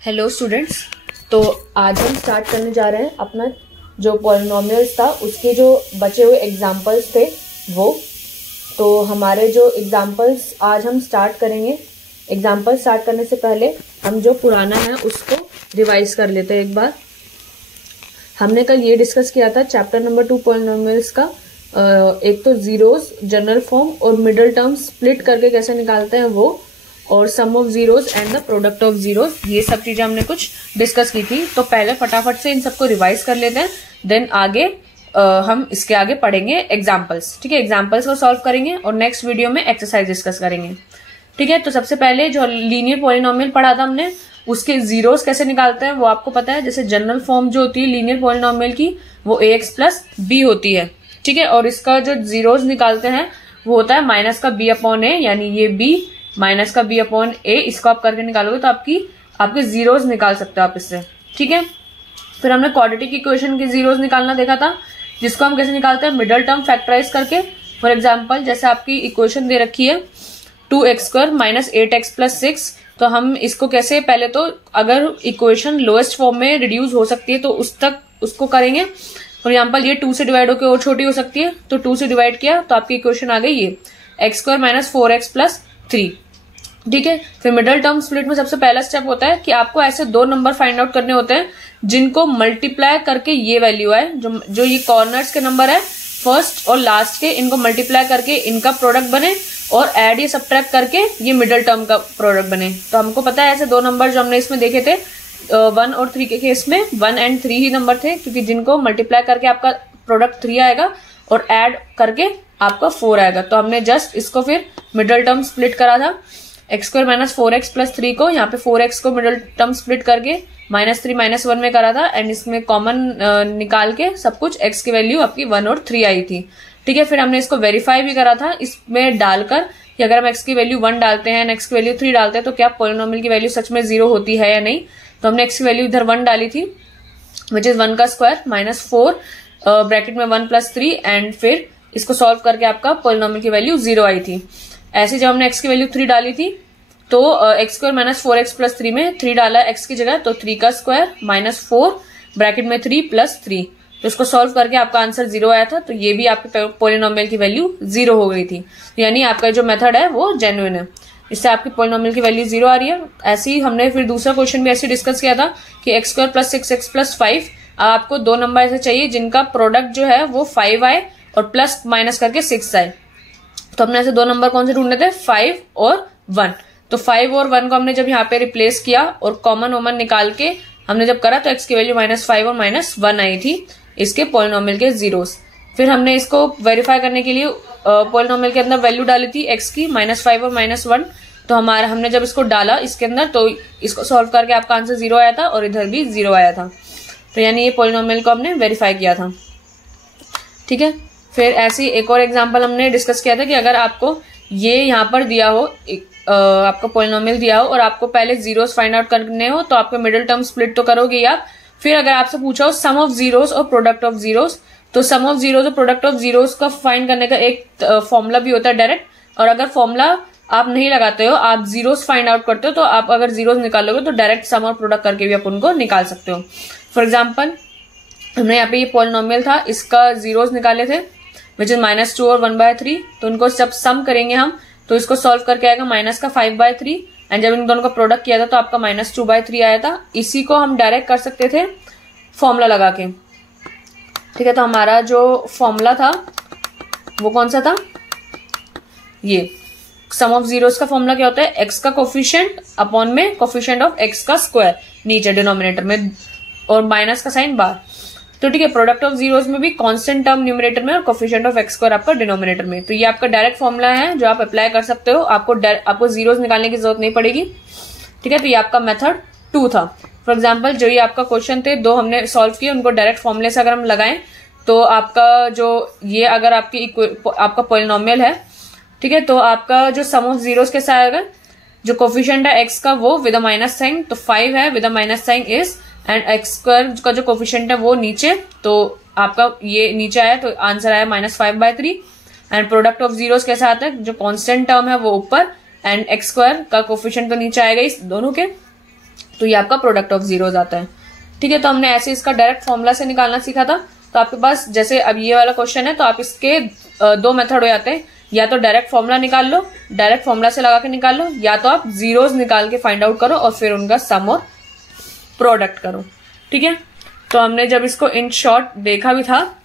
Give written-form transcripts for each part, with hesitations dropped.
Hello students. तो आज हम स्टार्ट करने जा रहे हैं अपना जो पॉलिनोमियल्स था उसके जो बचे हुए एग्जांपल्स थे वो। तो हमारे जो एग्जांपल्स आज हम स्टार्ट करेंगे, एग्जांपल स्टार्ट करने से पहले हम जो पुराना है उसको रिवाइज कर लेते हैं एक बार। हमने कल ये डिस्कस किया था चैप्टर नंबर 2 पॉलिनोमियल्स का, एक तो जीरोस, जनरल फॉर्म और मिडिल टर्म स्प्लिट करके कैसे निकालते हैं वो, और sum of zeros and the product of zeros, ये सब चीजें हमने कुछ डिस्कस की थी। तो पहले फटाफट से इन सबको रिवाइज कर लेते हैं, देन आगे हम इसके आगे पढ़ेंगे एग्जांपल्स। ठीक है, एग्जांपल्स को सॉल्व करेंगे और नेक्स्ट वीडियो में एक्सरसाइज डिस्कस करेंगे। ठीक है, तो सबसे पहले जो लीनियर पॉलिनोमियल पढ़ा था हमने, उसके जीरोस कैसे निकालते हैं वो आपको पता है। जैसे जनरल फॉर्म जो होती है लीनियर पॉलिनोमियल की वो ax प्लस बी होती है। ठीक है, और इसका जो जीरोस निकालते हैं वो होता है माइनस का b अपॉन ए, यानी ये b माइनस का b अपॉन ए। इसको आप करके निकालोगे तो आपके जीरोस निकाल सकते हो आप इससे। ठीक है, फिर हमने क्वाड्रेटिक इक्वेशन के जीरोस निकालना देखा था, जिसको हम कैसे निकालते हैं मिडल टर्म फैक्टराइज करके। फॉर एग्जाम्पल जैसे आपकी इक्वेशन दे रखी है 2x² माइनस 8x प्लस 6, तो हम इसको कैसे, पहले तो अगर इक्वेशन लोएस्ट फॉर्म में रिड्यूस हो सकती है तो उसको करेंगे। फॉर एग्जाम्पल ये 2 से डिवाइड होकर और छोटी हो सकती है, तो 2 से डिवाइड किया तो आपकी इक्वेशन आ गई ये x² माइनस 4x प्लस 3। ठीक है, फिर मिडिल टर्म स्प्लिट में सबसे पहला स्टेप होता है कि आपको ऐसे दो नंबर फाइंड आउट करने होते हैं जिनको मल्टीप्लाई करके ये वैल्यू है, जो ये कॉर्नर्स के नंबर है फर्स्ट और लास्ट के, इनको मल्टीप्लाई करके इनका प्रोडक्ट बने और ऐड या सब्ट्रैक्ट करके ये मिडिल टर्म का प्रोडक्ट बने। तो हमको पता है ऐसे दो नंबर जो हमने इसमें देखे थे 1 और 3 के केस में 1 एंड 3 ही नंबर थे, क्योंकि जिनको मल्टीप्लाई करके आपका प्रोडक्ट 3 आएगा और ऐड करके आपका 4 आएगा। तो हमने जस्ट इसको फिर मिडिल टर्म स्प्लिट करा था, x² माइनस 4x प्लस 3 को, यहाँ पे 4x को मिडिल टर्म स्प्लिट करके -3 -1 में करा था, एंड इसमें कॉमन निकाल के सब कुछ x की वैल्यू आपकी 1 और 3 आई थी। ठीक है, फिर हमने इसको वेरीफाई भी करा था इसमें डालकर कि अगर हम x की वैल्यू 1 डालते हैं, x की वैल्यू 3 डालते हैं तो क्या पॉलिनोमियल की वैल्यू सच में 0 होती है या नहीं। तो हमने x की वैल्यू इधर 1 डाली थी, विच इज 1 का स्क्वायर माइनस 4 ब्रैकेट में 1 प्लस 3, एंड फिर इसको सॉल्व करके आपका पॉलिनोमियल की वैल्यू 0 आई थी। ऐसे जब हमने x की वैल्यू 3 डाली थी तो x² माइनस 4x प्लस 3 में 3 डाला x की जगह, तो 3 का स्क्वायर माइनस 4 ब्रैकेट में 3 प्लस 3, तो इसको सॉल्व करके आपका आंसर 0 आया था। तो ये भी आपके पॉलिनोमियल की वैल्यू 0 हो गई थी, यानी आपका जो मेथड है वो जेन्युइन है, इससे आपकी पॉलिनोमियल की वैल्यू 0 आ रही है। ऐसे ही हमने फिर दूसरा क्वेश्चन भी ऐसे डिस्कस किया था कि x² प्लस 6x प्लस 5, आपको दो नंबर ऐसे चाहिए जिनका प्रोडक्ट जो है वो 5 आए और प्लस माइनस करके 6 आए। तो हमने ऐसे दो नंबर कौन से ढूंढने थे, 5 और 1। तो 5 और 1 को हमने जब यहाँ पे रिप्लेस किया और कॉमन ओमन निकाल के हमने जब करा तो x की वैल्यू -5 और -1 आई थी इसके पॉलिनोमियल के जीरोस। फिर हमने इसको वेरीफाई करने के लिए पॉलिनोमियल के अंदर वैल्यू डाली थी x की -5 और -1। तो हमने जब इसको डाला इसके अंदर तो इसको सॉल्व करके आपका आंसर 0 आया था और इधर भी 0 आया था। तो यानी ये पॉलिनोमियल को हमने वेरीफाई किया था। ठीक है, फिर ऐसी एक और एग्जांपल हमने डिस्कस किया था कि अगर आपको ये यहाँ पर दिया हो, आपका पॉलिनोमियल दिया हो और आपको पहले जीरोस फाइंड आउट करने हो तो आपको मिडिल टर्म स्प्लिट तो करोगे ही आप। फिर अगर आपसे पूछा हो सम ऑफ जीरोस और प्रोडक्ट ऑफ जीरोस, तो सम ऑफ जीरोस और प्रोडक्ट ऑफ जीरोस का फाइंड करने का एक फॉर्मूला भी होता है डायरेक्ट, और अगर फॉर्मूला आप नहीं लगाते हो, आप जीरोस फाइंड आउट करते हो, तो आप अगर जीरोस निकालोगे तो डायरेक्ट सम और प्रोडक्ट करके भी आप उनको निकाल सकते हो। फॉर एग्जाम्पल हमने यहाँ पे ये पॉलिनोमियल था, इसका जीरोस निकाले थे विच इज -2 और 1/3। तो उनको जब सम करेंगे हम तो इसको सॉल्व करके आएगा -5/3, एंड जब इन दोनों का प्रोडक्ट किया था तो आपका -2/3 आया था। इसी को हम डायरेक्ट कर सकते थे फॉर्मूला लगा के। ठीक है, तो हमारा जो फॉर्मूला था वो कौन सा था, ये सम ऑफ जीरोस का फॉर्मूला क्या होता है, x का कोफिशिएंट अपॉन में कोफिशिएंट ऑफ x का स्क्वायर नीचे डिनोमिनेटर में, और माइनस का साइन बाहर। तो ठीक है, प्रोडक्ट ऑफ जीरोस में भी कांस्टेंट टर्म न्यूमरेटर में और कोफिशिएंट ऑफ x स्क्वायर आपका डिनोमिनेटर में। तो ये आपका डायरेक्ट फॉर्मूला है जो आप अप्लाई कर सकते हो, आपको जीरोस निकालने की जरूरत नहीं पड़ेगी। ठीक है, तो ये आपका मेथड 2 था। फॉर एग्जाम्पल जो ये आपका क्वेश्चन थे दो हमने सॉल्व किए, उनको डायरेक्ट फॉर्मूले से अगर हम लगाएं तो आपका जो ये अगर आपका पॉलिनोमियल है, ठीक है, तो आपका जो सम ऑफ जीरोस कैसा आएगा, जो कोफिशिएंट है x का वो विद अ माइनस साइन, तो 5 है with a minus sign is, and x square का जो कोफिशिएंट है वो नीचे, तो आपका ये नीचे आया तो आंसर आया -5/3। एंड प्रोडक्ट ऑफ जीरोस कैसा आता है, जो कांस्टेंट टर्म है वो ऊपर, एंड x स्क्वायर का कोफिशिएंट तो नीचे आएगा इस दोनों के। तो ये आपका प्रोडक्ट ऑफ जीरोस आता है। ठीक है, तो हमने ऐसे इसका डायरेक्ट फॉर्मूला से निकालना सीखा था। तो आपके पास जैसे अब ये वाला क्वेश्चन है तो आप इसके दो मेथड हो जाते हैं, या तो डायरेक्ट फॉर्मूला निकाल लो, डायरेक्ट फॉर्मूला से लगा के निकाल लो, या तो आप जीरोस निकाल के फाइंड आउट करो और फिर उनका सम और प्रोडक्ट करो। ठीक है, तो हमने जब इसको इन शॉर्ट देखा भी था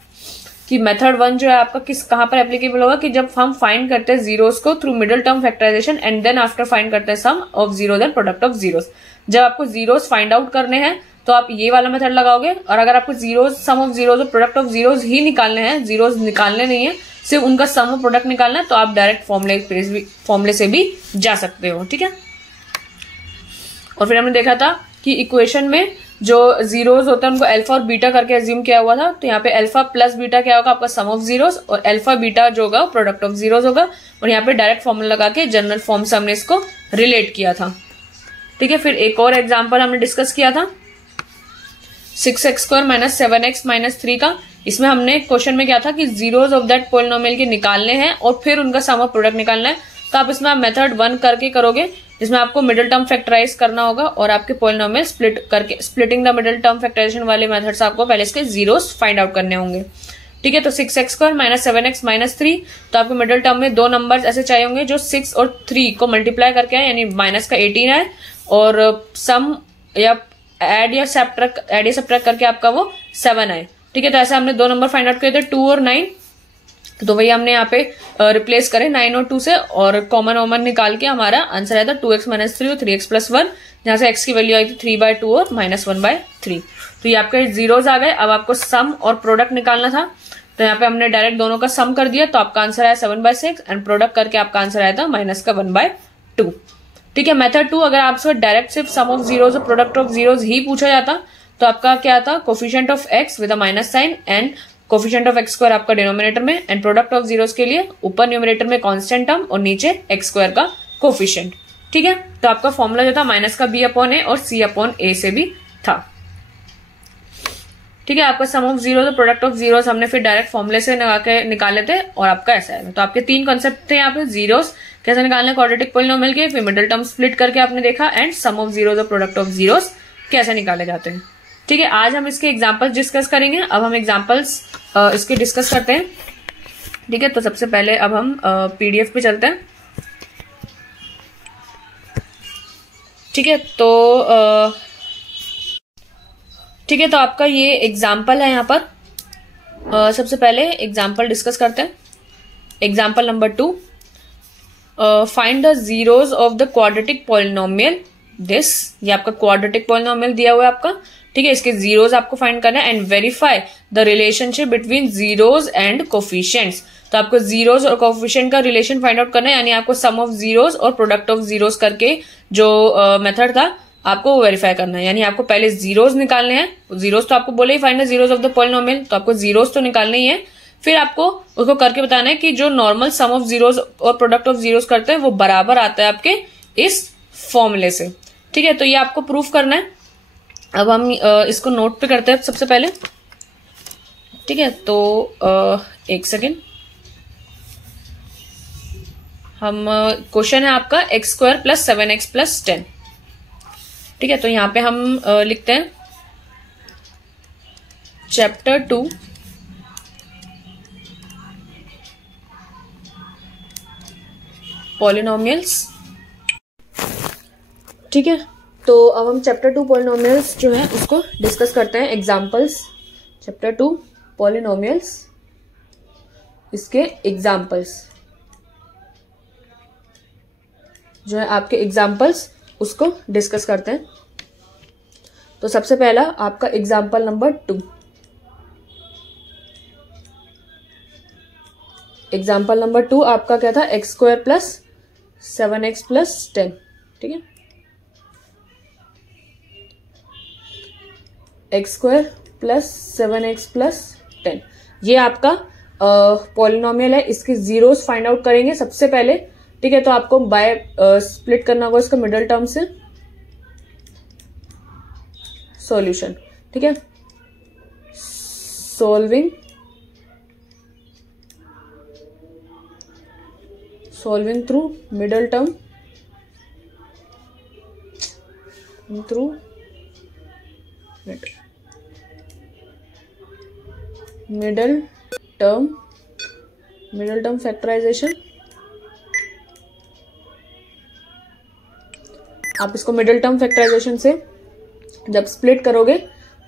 कि मेथड 1 जो है आपका कहां पर एप्लीकेबल होगा, कि जब हम फाइंड करते हैं जीरोस को through middle term factorization and then after find करते हैं sum of zeros and product of zeros. जब आपको जीरोस फाइंड आउट करने हैं तो आप ये वाला मेथड लगाओगे, और अगर आपको जीरोस सम ऑफ जीरोस और प्रोडक्ट ऑफ जीरोस ही निकालने हैं, जीरोस निकालने नहीं है, सिर्फ उनका सम और प्रोडक्ट निकालना है, तो आप डायरेक्ट फॉर्मूले से भी जा सकते हो। ठीक है, और फिर हमने देखा था कि इक्वेशन में जो जीरोस होते हैं उनको अल्फा और बीटा करके एज्यूम किया हुआ था। तो यहाँ पे अल्फा प्लस बीटा क्या होगा, आपका सम ऑफ जीरोस, और अल्फा बीटा जो होगा प्रोडक्ट ऑफ जीरोस होगा। और यहाँ पे डायरेक्ट फॉर्मूला लगा के जनरल फॉर्म से हमने इसको रिलेट किया था। ठीक है, फिर एक और एग्जाम्पल हमने डिस्कस किया था 6x² - 7x - 3 का। इसमें हमने क्वेश्चन में क्या था कि जीरोस ऑफ दैट पॉलिनोमियल के निकालने हैं और फिर उनका सम ऑफ प्रोडक्ट निकालना है। तो आप इसमें आप मेथड 1 करके करोगे, जिसमें आपको मिडिल टर्म फैक्टराइज करना होगा और आपके polynomial splitting the middle term factorisation वाले मेथड्स आपको पहले इसके जीरोस फाइंड आउट करने होंगे। ठीक है, तो 6x² - 7x - 3, तो आपको मिडिल टर्म में दो नंबर्स ऐसे चाहिए होंगे जो 6 और 3 को मल्टीप्लाई करके आए, यानी माइनस का 18 आए, और सम या एड या सब्ट्रैक्ट करके आपका वो 7 आए। ठीक है, तो ऐसे हमने दो नंबर फाइंड आउट किए थे 2 और 9। तो वही हमने यहाँ पे रिप्लेस करें 9 और 2 से, और कॉमन निकाल के हमारा आंसर आया था 2x - 3 और 3x + 1, जहां से x की वैल्यू आई थी 3/2 और -1/3। तो ये आपके जीरोस आ गए। अब आपको सम और प्रोडक्ट निकालना था, तो यहाँ पे हमने डायरेक्ट दोनों का सम कर दिया, तो आपका आंसर आया 7/6 एंड प्रोडक्ट करके आपका आंसर आया था -1/2। ठीक है, मेथड 2 अगर आपसे डायरेक्ट सिर्फ सम ऑफ जीरोस और प्रोडक्ट ऑफ जीरोस ही पूछा जाता तो आपका क्या था, coefficient of x with a minus sign and coefficient of x² आपका डिनोमिनेटर में, एंड प्रोडक्ट ऑफ जीरोस के लिए ऊपर न्यूमरेटर में कांस्टेंट टर्म और नीचे x² का कोफिशिएंट। ठीक है, तो आपका फॉर्मूला जो था -b/a और c/a से भी था। ठीक है, आपका सम ऑफ जीरोस और प्रोडक्ट ऑफ जीरोस हमने फिर डायरेक्ट फॉर्मूले से लगा के निकाले थे, और आपका ऐसा है। तो आपके 3 कॉन्सेप्ट थे यहाँ पे, जीरोस कैसे निकालने क्वाड्रेटिक पॉलिनोमियल के, फिर मिडिल टर्म स्प्लिट करके आपने देखा, एंड सम ऑफ जीरोस और प्रोडक्ट ऑफ जीरोस कैसे निकाले जाते हैं। ठीक है, आज हम इसके एग्जांपल्स डिस्कस करेंगे। अब हम एग्जांपल्स इसके डिस्कस करते हैं। ठीक है, तो सबसे पहले अब हम पीडीएफ पे चलते हैं। ठीक है, तो ठीक है, तो आपका ये एग्जाम्पल है। यहाँ पर सबसे पहले एग्जाम्पल डिस्कस करते हैं। Example number 2, find the zeros of the quadratic polynomial this. ये आपका क्वाड्रेटिक पॉलिनोमियल दिया हुआ है आपका। ठीक है, इसके जीरोस आपको फाइंड करना है, and verify the relationship between zeros and coefficients. तो आपको जीरोस और कोफिशिएंट का रिलेशन फाइंड आउट करना है, यानी आपको सम ऑफ जीरोस और प्रोडक्ट ऑफ जीरोस करके जो मेथड था आपको वो वेरीफाई करना है। यानी आपको पहले जीरोस निकालने हैं। जीरोस तो आपको बोले ही find the zeros of the polynomial, तो आपको जीरोस तो निकालने ही है। फिर आपको उसको करके बताना है कि जो नॉर्मल सम ऑफ जीरोस और प्रोडक्ट ऑफ जीरोस करते हैं वो बराबर आता है आपके इस फॉर्मूले से। ठीक है, तो ये आपको प्रूफ करना है। अब हम इसको नोट पे करते हैं सबसे पहले। ठीक है, तो एक सेकेंड, हम क्वेश्चन है आपका x² + 7x + 10। ठीक है, तो यहां पे हम लिखते हैं चैप्टर 2 पॉलिनोमियल्स। ठीक है, तो अब हम चैप्टर 2 पॉलिनोमियल्स जो है उसको डिस्कस करते हैं। एग्जाम्पल्स, चैप्टर 2 पॉलिनोमियल्स, इसके एग्जाम्पल्स जो है आपके एग्जाम्पल्स उसको डिस्कस करते हैं। तो सबसे पहला आपका एग्जाम्पल नंबर 2। एग्जाम्पल नंबर 2 आपका क्या था, x² + 7x + 10। ठीक है, x² + 7x + 10 ये आपका पॉलिनोमियल है। इसके जीरोस फाइंड आउट करेंगे सबसे पहले। ठीक है, तो आपको बाय स्प्लिट करना होगा इसका मिडिल टर्म से, सॉल्यूशन। ठीक है, solving through middle term through middle term factorization. आप इसको मिडिल टर्म फैक्टराइजेशन से जब स्प्लिट करोगे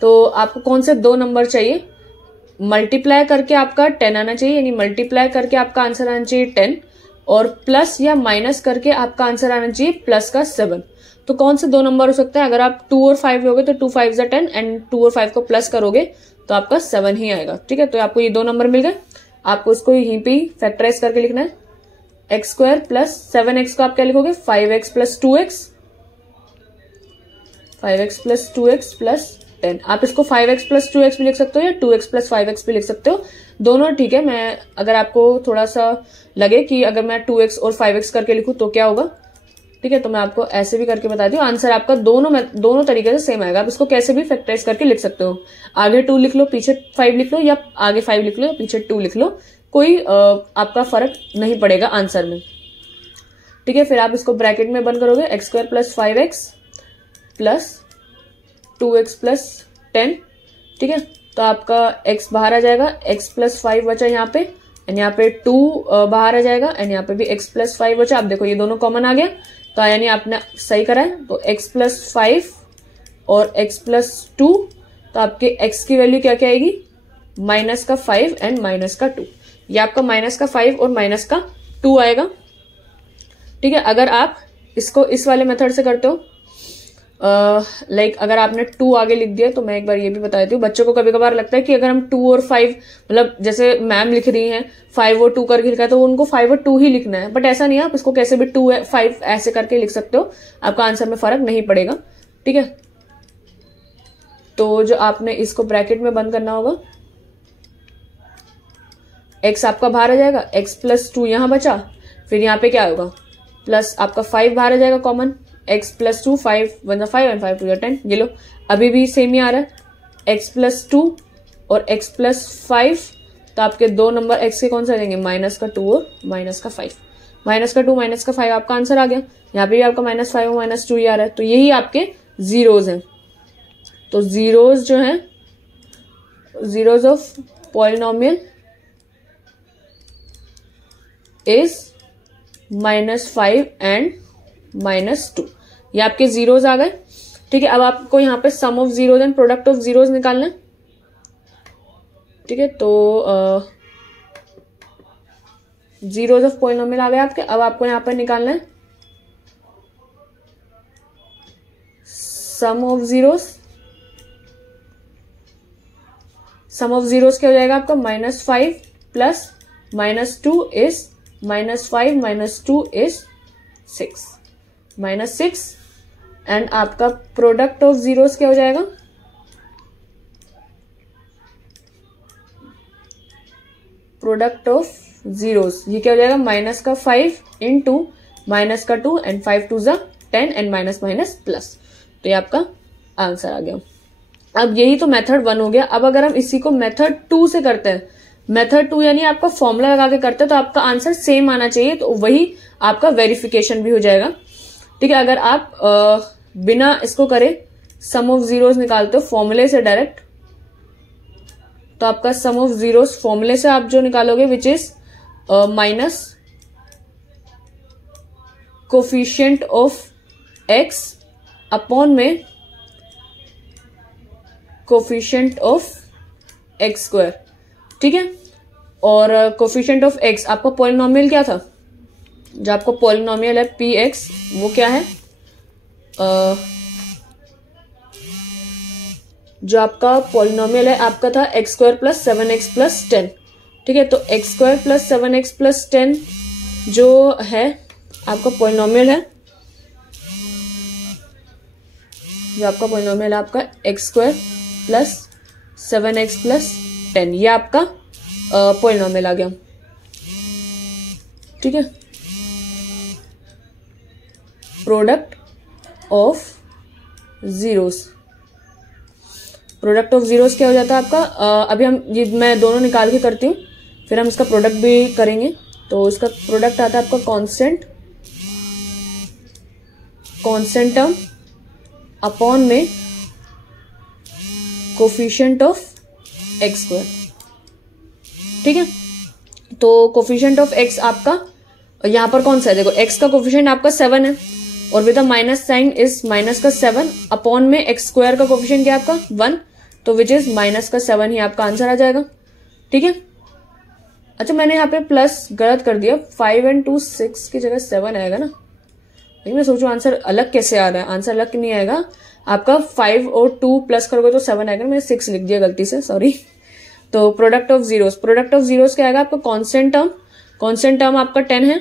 तो आपको कौन से दो नंबर चाहिए, मल्टीप्लाई करके आपका 10 आना चाहिए, यानी मल्टीप्लाई करके आपका आंसर आना चाहिए 10, और प्लस या माइनस करके आपका आंसर आना चाहिए प्लस का 7। तो कौन से दो नंबर हो सकते हैं? अगर आप 2 और 5 लोगे तो 2 5 10 एंड 2 और 5 को प्लस करोगे तो आपका 7 ही आएगा। ठीक है, तो आपको ये दो नंबर मिल गए। आपको इसको यहीं पे फैक्टराइज करके लिखना है। एक्स स्क्वायर प्लस 7x को आप क्या लिखोगे? 5x plus 2x, 5x plus 2x plus 10। आप इसको 5x प्लस 2x भी लिख सकते हो या 2x प्लस 5x भी लिख सकते हो, दोनों ठीक है। मैं अगर आपको थोड़ा सा लगे कि अगर मैं 2x और 5x करके लिखूं तो क्या होगा, ठीक है, तो मैं आपको ऐसे भी करके बताती हूँ। आंसर आपका दोनों तरीके से सेम आएगा। आप इसको कैसे भी फैक्टराइज करके लिख सकते हो। आगे 2 लिख लो, पीछे 5 लिख लो, या आगे 5 लिख लो या पीछे 2 लिख लो, कोई आपका फर्क नहीं पड़ेगा आंसर में। ठीक है, फिर आप इसको ब्रैकेट में बंद करोगे। X square plus 5x plus 2x plus 10। ठीक है, तो आपका x बाहर आ जाएगा, x प्लस 5 बचा यहाँ पे, एंड यहाँ पे 2 बाहर आ जाएगा, एंड यहाँ पे भी x प्लस 5 बचा। आप देखो ये दोनों कॉमन आ गया, तो यानी आपने सही करा है। तो x प्लस 5 और x प्लस 2, तो आपके x की वैल्यू क्या क्या आएगी? माइनस का 5 एंड माइनस का 2। ये आपका माइनस का 5 और माइनस का 2 आएगा। ठीक है, अगर आप इसको इस वाले मेथड से करते हो, अगर आपने 2 आगे लिख दिया, तो मैं एक बार ये भी बता देती हूँ। बच्चों को कभी कभार लगता है कि अगर हम 2 और 5, मतलब जैसे मैम लिख रही हैं 5 और 2 करके लिखा है तो उनको 5 और 2 ही लिखना है, बट ऐसा नहीं है। आप इसको कैसे भी 2 5 ऐसे करके लिख सकते हो, आपका आंसर में फर्क नहीं पड़ेगा। ठीक है, तो जो आपने इसको ब्रैकेट में बंद करना होगा, x आपका बाहर आ जाएगा, x प्लस 2 यहां बचा, फिर यहाँ पे क्या होगा? प्लस आपका 5 बाहर आ जाएगा कॉमन, x प्लस 2, 5 1 5 एंड 5 2 10। ये लो, अभी भी सेम ही आ रहा है, x प्लस 2 और x प्लस 5। तो आपके दो नंबर x के कौन से आ जाएंगे? माइनस का 2 और माइनस का 5। माइनस का 2 माइनस का 5 आपका आंसर आ गया। यहाँ पे भी आपका माइनस 5 और माइनस 2 ही आ रहा है, तो यही आपके जीरोज हैं। तो जीरोज जो है, zeros of polynomial is -5 and -2। ये आपके जीरोज आ गए। ठीक है, अब आपको यहाँ पे sum of zeros and product of zeros निकालना है। ठीक है, तो जीरोज ऑफ पॉलिनोमियल आ गए आपके। अब आपको यहाँ पे निकालना है sum of zeros. Sum of zeros क्या हो जाएगा आपका? -5 प्लस -2 इज -5 -2 इज 6 एंड आपका प्रोडक्ट ऑफ जीरोस क्या हो जाएगा? प्रोडक्ट ऑफ जीरोस ये क्या हो जाएगा? माइनस का 5 इंटू माइनस का 2 and 5 2 10 and minus minus plus. तो ये आपका आंसर आ गया। अब यही तो मेथड 1 हो गया। अब अगर हम इसी को मेथड 2 से करते हैं, मेथड 2 यानी आपका फॉर्मूला लगा के करते हैं, तो आपका आंसर सेम आना चाहिए, तो वही आपका वेरिफिकेशन भी हो जाएगा। ठीक है, अगर आप बिना इसको करे सम ऑफ जीरोस निकालते हो फॉर्मूले से डायरेक्ट, तो आपका सम ऑफ जीरोस फॉर्मूले से आप जो निकालोगे which is minus coefficient of x upon में कोफिशिएंट ऑफ एक्स स्क्वायर। ठीक है, और कोफिशिएंट ऑफ एक्स आपका पॉलिनोमियल क्या था? जो आपका पॉलिनोमियल है पी एक्स, वो क्या है? जो आपका पॉलिनोमियल है आपका था x square plus 7x plus 10। ठीक है, तो x square plus 7x plus 10 जो है आपका पॉलिनोमियल है, जो आपका पॉलिनोमियल है आपका x square plus 7x plus 10, ये आपका पॉलिनोमियल आ गया। ठीक है, product of zeros, product of zeros क्या हो जाता है आपका? अभी हम ये मैं दोनों निकाल के करती हूँ, फिर हम इसका प्रोडक्ट भी करेंगे। तो इसका प्रोडक्ट आता है आपका कांस्टेंट टर्म अपॉन में कोफिशिएंट ऑफ एक्स स्क्वायर। ठीक है, तो कोफिशिएंट ऑफ एक्स आपका यहां पर कौन सा है, देखो एक्स का कोफिशिएंट आपका 7 है और with a minus sign is minus का 7 अपॉन में एक्स स्क्वायर का कोफिशिएंट क्या आपका 1, तो विच इज माइनस का 7 ही आपका आंसर आ जाएगा। ठीक है, अच्छा मैंने यहाँ पे प्लस गलत कर दिया, 5 and 2 6 की जगह 7 आएगा ना, लेकिन मैं सोचू आंसर अलग कैसे आ रहा है, आंसर अलग नहीं आएगा आपका, 5 और 2 प्लस करोगे तो 7 आएगा, मैंने 6 लिख दिया गलती से, सॉरी। तो product of zeros, product of zeros क्या आएगा आपका, कांस्टेंट टर्म, कांस्टेंट टर्म आपका 10 है,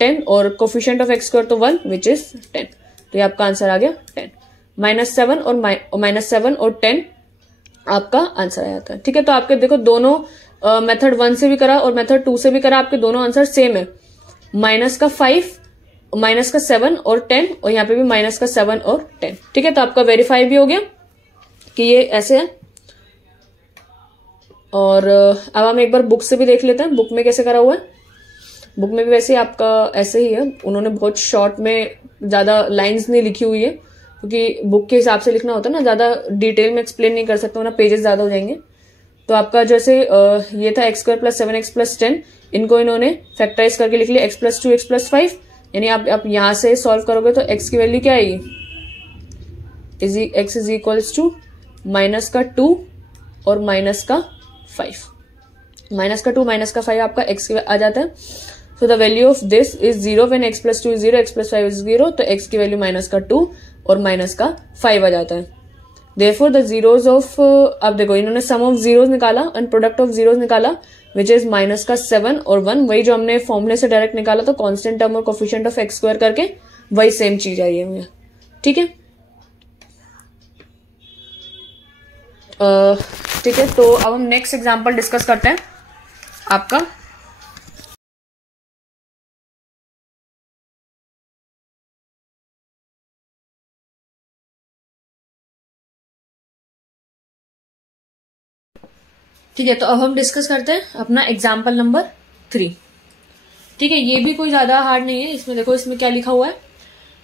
10 और कोफिशिएंट ऑफ एक्स स्क्वायर तो 1 विच इज 10, तो ये आपका आंसर आ गया 10। -7 और -7 और 10 आपका आंसर आ जाता है। ठीक है, तो आपके देखो दोनों मेथड 1 से भी करा और मेथड 2 से भी करा, आपके दोनों आंसर सेम है, -5, -7 और 10, और यहाँ पे भी -7 और 10। ठीक है, तो आपका वेरीफाई भी हो गया कि ये ऐसे है। और अब हम एक बार बुक से भी देख लेते हैं बुक में कैसे करा हुआ है। बुक में भी वैसे आपका ऐसे ही है, उन्होंने बहुत शॉर्ट में ज्यादा लाइंस नहीं लिखी हुई है, क्योंकि बुक के हिसाब से लिखना होता है ना, ज्यादा डिटेल में एक्सप्लेन नहीं कर सकते वरना पेजेस ज्यादा हो जाएंगे। तो आपका जैसे ये था x² + 7x + 10, इनको इन्होंने फैक्टराइज करके लिख लिया x + 2 x + 5, यानी आप यहां से सॉल्व करोगे तो x की वैल्यू क्या आएगी, x = -2 और -5, -2 -5 आपका x की आ जाता है। So the value of this is 0 when x + 2 is 0, x + 5 is 0, तो x की वैल्यू -2 और -5 आ जाता है। Therefore the zeros of अब देखो इन्होंने सम ऑफ जीरोस निकाला एंड प्रोडक्ट ऑफ जीरोस निकाला विच इज -7 और 1, वही जो हमने फॉर्मूले से डायरेक्ट निकाला, तो कांस्टेंट टर्म और कोफिशिएंट ऑफ एक्स स्क्वायर करके वही सेम चीज आई है मुझे। ठीक है, ठीक है, तो अब हम नेक्स्ट एग्जांपल डिस्कस करते हैं आपका। ठीक है, तो अब हम डिस्कस करते हैं अपना एग्जाम्पल नंबर 3। ठीक है, ये भी कोई ज्यादा हार्ड नहीं है, इसमें देखो इसमें क्या लिखा हुआ है,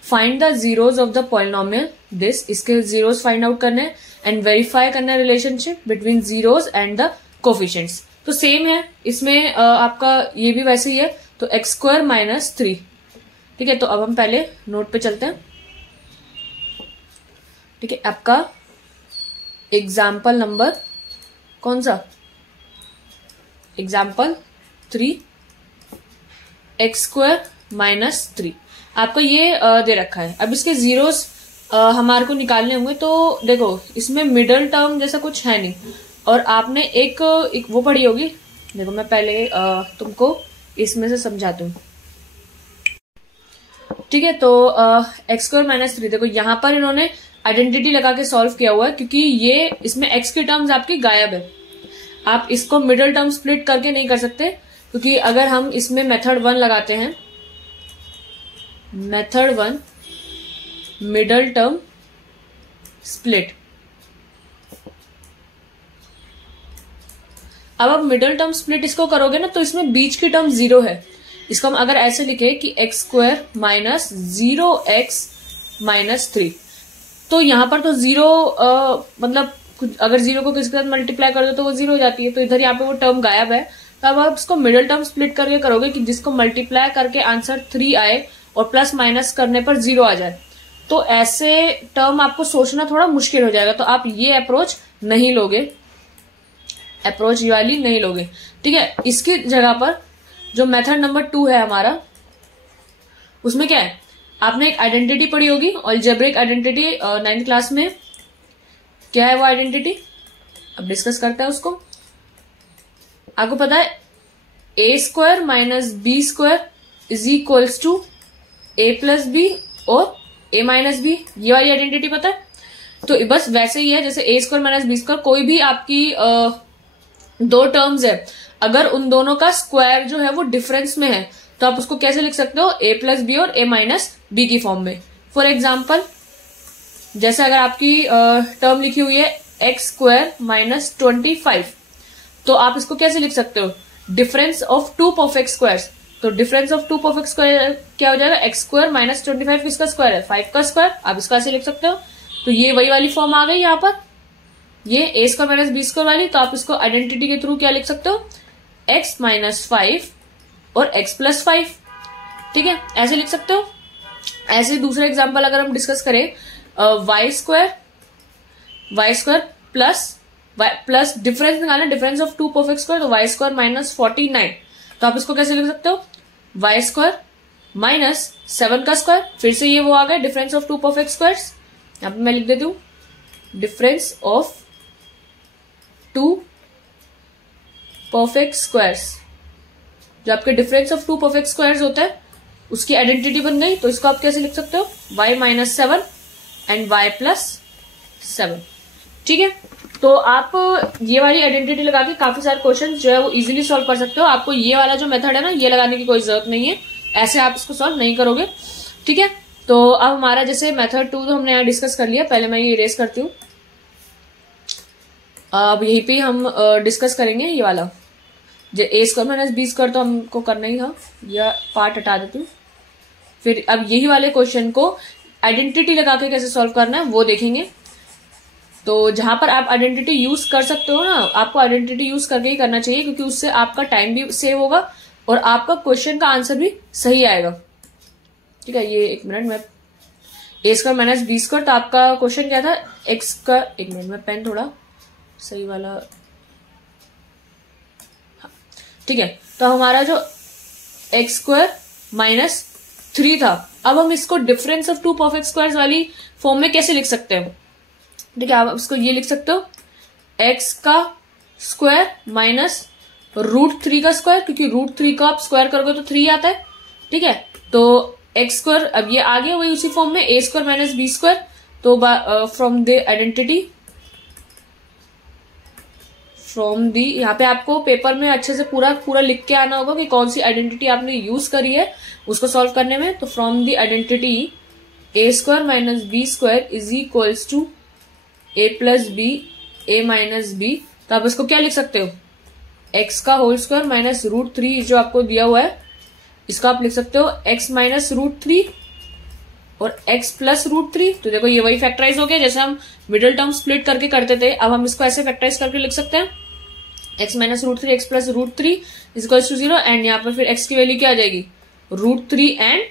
find the zeros of the polynomial this, इसके जीरोस फाइंड आउट करने एंड वेरीफाई करना है relationship between zeros and the coefficients. तो सेम है इसमें आपका ये भी वैसे ही है, तो x² - 3। ठीक है, तो अब हम पहले नोट पे चलते हैं। ठीक है, आपका एग्जाम्पल नंबर कौन सा, एग्जाम्पल 3, x² - 3 आपको ये दे रखा है। अब इसके जीरोस हमारे को निकालने होंगे, तो देखो इसमें मिडल टर्म जैसा कुछ है नहीं, और आपने एक वो पढ़ी होगी, देखो मैं पहले तुमको इसमें से समझाती हूँ। ठीक है, तो x² - 3 देखो यहाँ पर इन्होंने आइडेंटिटी लगा के सॉल्व किया हुआ है, क्योंकि ये इसमें x की टर्म्स आपकी गायब है, आप इसको मिडल टर्म स्प्लिट करके नहीं कर सकते, क्योंकि अगर हम इसमें मेथड 1 लगाते हैं, मेथड 1 मिडल टर्म स्प्लिट, अब आप मिडल टर्म स्प्लिट इसको करोगे ना, तो इसमें बीच की टर्म 0 है, इसको हम अगर ऐसे लिखे कि x² - 0x - 3, तो यहां पर तो 0 मतलब अगर 0 को किसके साथ मल्टीप्लाई कर दो तो वो 0 हो जाती है, तो इधर यहाँ पे वो टर्म गायब है। तो अब आप इसको मिडिल टर्म स्प्लिट करके करोगे कि जिसको मल्टीप्लाई करके आंसर 3 आए और प्लस माइनस करने पर 0 आ जाए, तो ऐसे टर्म आपको सोचना थोड़ा मुश्किल हो जाएगा, तो आप ये अप्रोच नहीं लोगे, अप्रोच ये वाली नहीं लोगे। ठीक है, इसकी जगह पर जो मेथड नंबर 2 है हमारा, उसमें क्या है, आपने एक आइडेंटिटी पढ़ी होगी, अलजेब्रिक आइडेंटिटी 9th क्लास में। क्या है वो आइडेंटिटी, अब डिस्कस करते हैं उसको। आपको पता है a² - b² = a + b और a - b, ये वाली आइडेंटिटी पता है। तो बस वैसे ही है जैसे a² - b², कोई भी आपकी दो टर्म्स है, अगर उन दोनों का स्क्वायर जो है वो डिफरेंस में है, तो आप उसको कैसे लिख सकते हो, a + b और a - b की फॉर्म में। फॉर एग्जाम्पल जैसे अगर आपकी टर्म लिखी हुई है x² - 25, तो आप इसको कैसे लिख सकते हो, डिफरेंस ऑफ 2 परफेक्ट स्क्वायर्स। तो डिफरेंस ऑफ 2 परफेक्ट स्क्वायर क्या हो जाएगा, x² - 25 किसका स्क्वायर है, 5 का स्क्वायर, आप इसका ऐसे लिख सकते हो। तो ये वही वाली फॉर्म आ गई यहाँ पर। ये ए स्क्वायर माइनस बी स्क्वायर वाली, तो आप इसको आइडेंटिटी के थ्रू क्या लिख सकते हो, x माइनस 5 और x प्लस 5, ठीक है, ऐसे लिख सकते हो। ऐसे दूसरा एग्जाम्पल अगर हम डिस्कस करें, वाई स्क्वायर प्लस डिफरेंस निकालना, difference of two perfect square, तो वाई स्क्वायर माइनस 49, तो आप इसको कैसे लिख सकते हो, वाई स्क्वायर माइनस 7 का स्क्वायर, फिर से ये वो आ गया difference of two perfect squares, यहां पे मैं लिख देती हूँ difference of two perfect squares, जो आपके difference of two perfect squares होता है उसकी आइडेंटिटी बन गई। तो इसको आप कैसे लिख सकते हो, y minus 7 and y plus 7, ठीक है। तो आप ये वाली आइडेंटिटी लगा के काफी सारे क्वेश्चन जो है वो इजीली सॉल्व कर सकते हो। आपको ये वाला जो मेथड है ना, ये लगाने की कोई जरूरत नहीं है, ऐसे आप इसको सॉल्व नहीं करोगे, ठीक है। तो अब हमारा जैसे मेथड 2 तो हमने यहाँ डिस्कस कर लिया, पहले मैं ये इरेज करती हूँ। अब यहीं पे हम डिस्कस करेंगे ये वाला, जो ए स्क्वायर माइनस बी स्क्वायर तो हमको करना ही था, यह पार्ट हटा देती हूँ। फिर अब यही वाले क्वेश्चन को आइडेंटिटी लगा के कैसे सॉल्व करना है वो देखेंगे। तो जहां पर आप आइडेंटिटी यूज कर सकते हो ना, आपको आइडेंटिटी यूज करके ही करना चाहिए, क्योंकि उससे आपका टाइम भी सेव होगा और आपका क्वेश्चन का आंसर भी सही आएगा, ठीक है। ये एक मिनट, मैं ए स्क्वायर माइनस बी स्क्वायर, तो आपका क्वेश्चन क्या था, एक्स का, एक मिनट में पेन थोड़ा सही वाला, ठीक है। तो हमारा जो एक्स स्क्वायर माइनस 3 था, अब हम इसको difference of two perfect squares वाली फॉर्म में कैसे लिख सकते हैं, ठीक है। आप इसको ये लिख सकते हो एक्स का स्क्वायर माइनस √3 का स्क्वायर, क्योंकि √3 को आप स्क्वायर करोगे तो 3 आता है, ठीक है। तो एक्स स्क्वायर, अब ये आ गया वही उसी फॉर्म में ए स्क्वायर माइनस बी स्क्वायर, तो from the identity, from the, यहाँ पे आपको पेपर में अच्छे से पूरा लिख के आना होगा कि कौन सी आइडेंटिटी आपने यूज करी है उसको सॉल्व करने में। तो from the identity a square minus B square is equals to A plus b a minus B, तो आप इसको क्या लिख सकते हो, एक्स का होल स्क्वायर माइनस √3 जो आपको दिया हुआ है, इसका आप लिख सकते हो एक्स माइनस √3 और x प्लस √3। तो देखो ये वही फैक्टराइज हो गया जैसे हम मिडिल टर्म स्प्लिट करके करते थे, अब हम इसको ऐसे फैक्टराइज करके लिख सकते हैं x minus √3 x plus √3 equals to 0, and यहाँ पर फिर x की वैल्यू क्या आ जाएगी, √3 एंड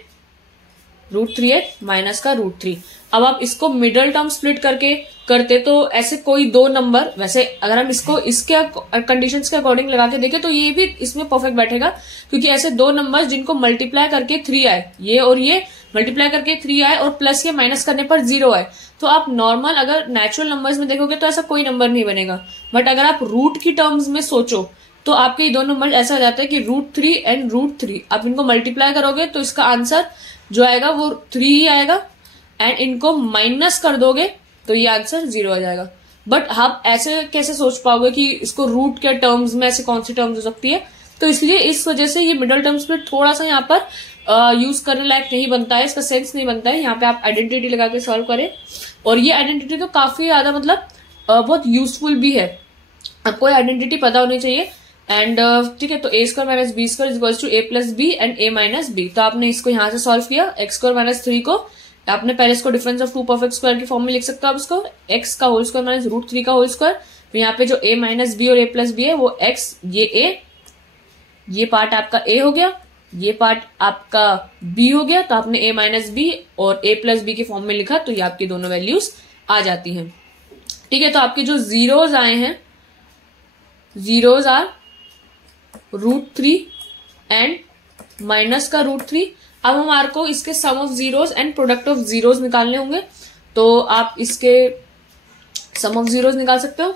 √3 है माइनस का √3। अब आप इसको मिडिल टर्म स्प्लिट करके करते तो ऐसे कोई दो नंबर, वैसे अगर हम इसको इसके कंडीशंस के अकॉर्डिंग लगा के देखें तो ये भी इसमें परफेक्ट बैठेगा, क्योंकि ऐसे दो नंबर्स जिनको मल्टीप्लाई करके 3 आए, ये और ये मल्टीप्लाई करके 3 आए और प्लस या माइनस करने पर 0 आए, तो आप नॉर्मल अगर नेचुरल नंबर्स में देखोगे तो ऐसा कोई नंबर नहीं बनेगा। बट अगर आप रूट की टर्म्स में सोचो तो आपके ये दो नंबर ऐसा हो जाता है कि √3 एंड √3, आप इनको मल्टीप्लाई करोगे तो इसका आंसर जो आएगा वो 3 ही आएगा, एंड इनको माइनस कर दोगे तो ये आंसर 0 आ जाएगा। बट आप ऐसे कैसे सोच पाओगे कि इसको रूट के टर्म्स में ऐसे कौन सी टर्म्स हो सकती है, तो इसलिए इस वजह से ये मिडल टर्म्स में थोड़ा सा यहाँ पर यूज करने लायक नहीं बनता है, इसका सेंस नहीं बनता है। यहाँ पे आप आइडेंटिटी लगा के सॉल्व करें, और ये आइडेंटिटी तो काफी ज्यादा मतलब बहुत यूजफुल भी है, आपको आइडेंटिटी पता होनी चाहिए। एंड ठीक है, तो A square minus B square equals to A plus B and A minus B. तो आपने इसको यहाँ से सॉल्व किया, एक्स स्क्वायर माइनस 3 को आपने पहले इसको difference of two perfect square की फॉर्म में लिख सकते हो। आप इसको एक्स का होल स्क्वायर माइनस √3 का होल स्क्वायर, तो यहाँ पे जो ए माइनस बी और ए प्लस बी है वो एक्स, ये ए, ये पार्ट आपका ए हो गया, ये पार्ट आपका बी हो गया, तो आपने ए माइनस बी और ए प्लस बी के फॉर्म में लिखा, तो ये आपकी दोनों वैल्यूज आ जाती हैं। ठीक है, तो आपके जो जीरोज आए हैं, जीरोज आर √3 एंड माइनस का √3। अब हमारे को इसके sum of zeros and product of zeros निकालने होंगे, तो आप इसके सम ऑफ जीरोज निकाल सकते हो।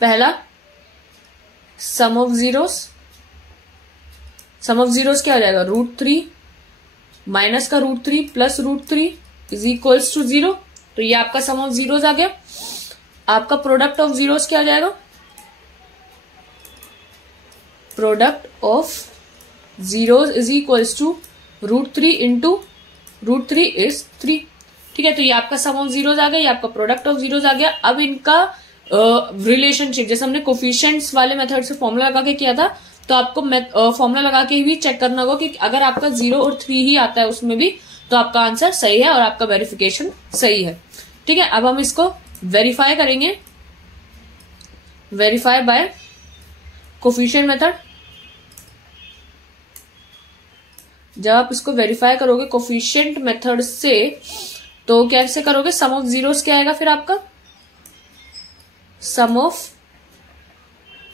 पहला sum of zeros, sum of zeros क्या हो जाएगा, √3 माइनस का √3 प्लस √3 इज इक्वल्स टू 0। तो ये आपका सम ऑफ जीरोज आ गया। आपका प्रोडक्ट ऑफ जीरोज क्या आ जाएगा, product of zeros is equals to √3 into √3 is 3। ठीक है, तो ये आपका सम ऑफ जीरोज आ गया, ये आपका प्रोडक्ट ऑफ जीरोज आ गया। अब इनका रिलेशनशिप, जैसे हमने कोफिशिएंट्स वाले मेथड से फॉर्मूला लगा के किया था, तो आपको फॉर्मूला लगा के भी चेक करना होगा कि अगर आपका 0 और 3 ही आता है उसमें भी, तो आपका आंसर सही है और आपका वेरिफिकेशन सही है। ठीक है, अब हम इसको वेरीफाई करेंगे, वेरीफाई बाय कोफिशिएंट मेथड। जब आप इसको वेरीफाई करोगे कोफिशिएंट मेथड से तो कैसे करोगे, सम ऑफ जीरोस क्या आएगा फिर आपका, सम ऑफ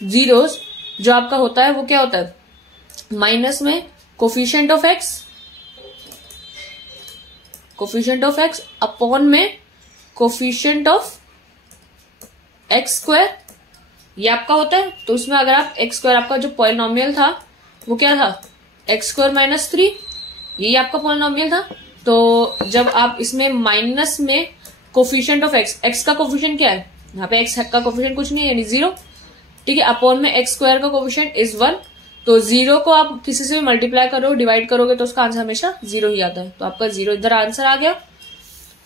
जीरोस जो आपका होता है वो क्या होता है, माइनस में coefficient of x, coefficient of x upon में कोफिशिएंट ऑफ एक्स स्क्वायर, ये आपका होता है। तो उसमें अगर आप एक्स स्क्वायर, आपका जो पॉलिनोमियल था वो क्या था, एक्स स्क्वायर माइनस 3, यही आपका पॉलिनोमियल था। तो जब आप इसमें माइनस में कोफिशिएंट ऑफ एक्स, एक्स का कोफिशिएंट क्या है, यहाँ पे एक्स का कोफिशिएंट कुछ नहीं है यानी 0, ठीक है, अपॉन में एक्स स्क्वायर का कोफिशिएंट इज 1। तो 0 को आप किसी से भी मल्टीप्लाई करो, डिवाइड करोगे तो उसका आंसर हमेशा 0 ही आता है। तो आपका 0 इधर आंसर आ गया,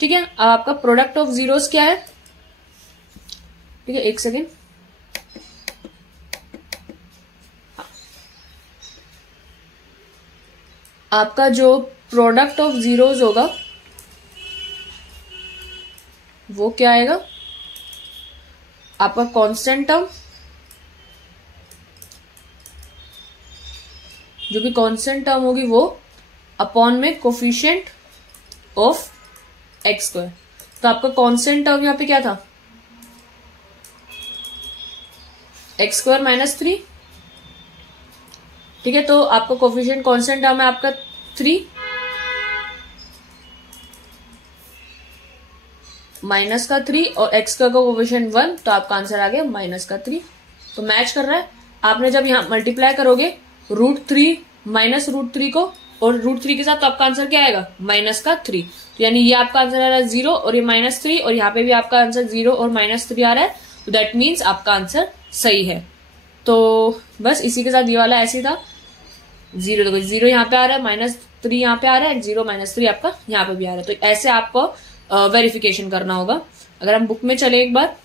ठीक है। अब आपका प्रोडक्ट ऑफ जीरोस क्या है, ठीक है, एक सेकेंड, आपका जो प्रोडक्ट ऑफ जीरोस होगा वो क्या आएगा, आपका कांस्टेंट टर्म, जो भी कांस्टेंट टर्म होगी वो अपॉन में कोफिशिएंट ऑफ एक्स स्क्वायर। तो आपका कांस्टेंट टर्म यहाँ पे क्या था, एक्स स्क्वायर माइनस 3, ठीक है। तो आपका कोफिशिएंट कांस्टेंट टर्म है आपका 3 माइनस का 3 और एक्स का कोफिशिएंट 1, तो आपका आंसर आ गया माइनस का 3। तो मैच कर रहा है। आपने जब यहाँ मल्टीप्लाई करोगे √3 माइनस √3 को और √3 के साथ, तो आपका आंसर क्या आएगा, माइनस का 3। तो यानी ये आपका आंसर आ रहा है 0 और ये -3, और यहाँ पे भी आपका आंसर 0 और -3 आ रहा है। तो दैट मीन्स आपका आंसर सही है। तो बस इसी के साथ ये वाला ऐसे ही था। 0 देखो 0 यहाँ पे आ रहा है, -3 यहाँ पे आ रहा है, 0 -3 आपका यहाँ पे भी आ रहा है। तो ऐसे आपको वेरिफिकेशन करना होगा। अगर हम बुक में चले एक बार,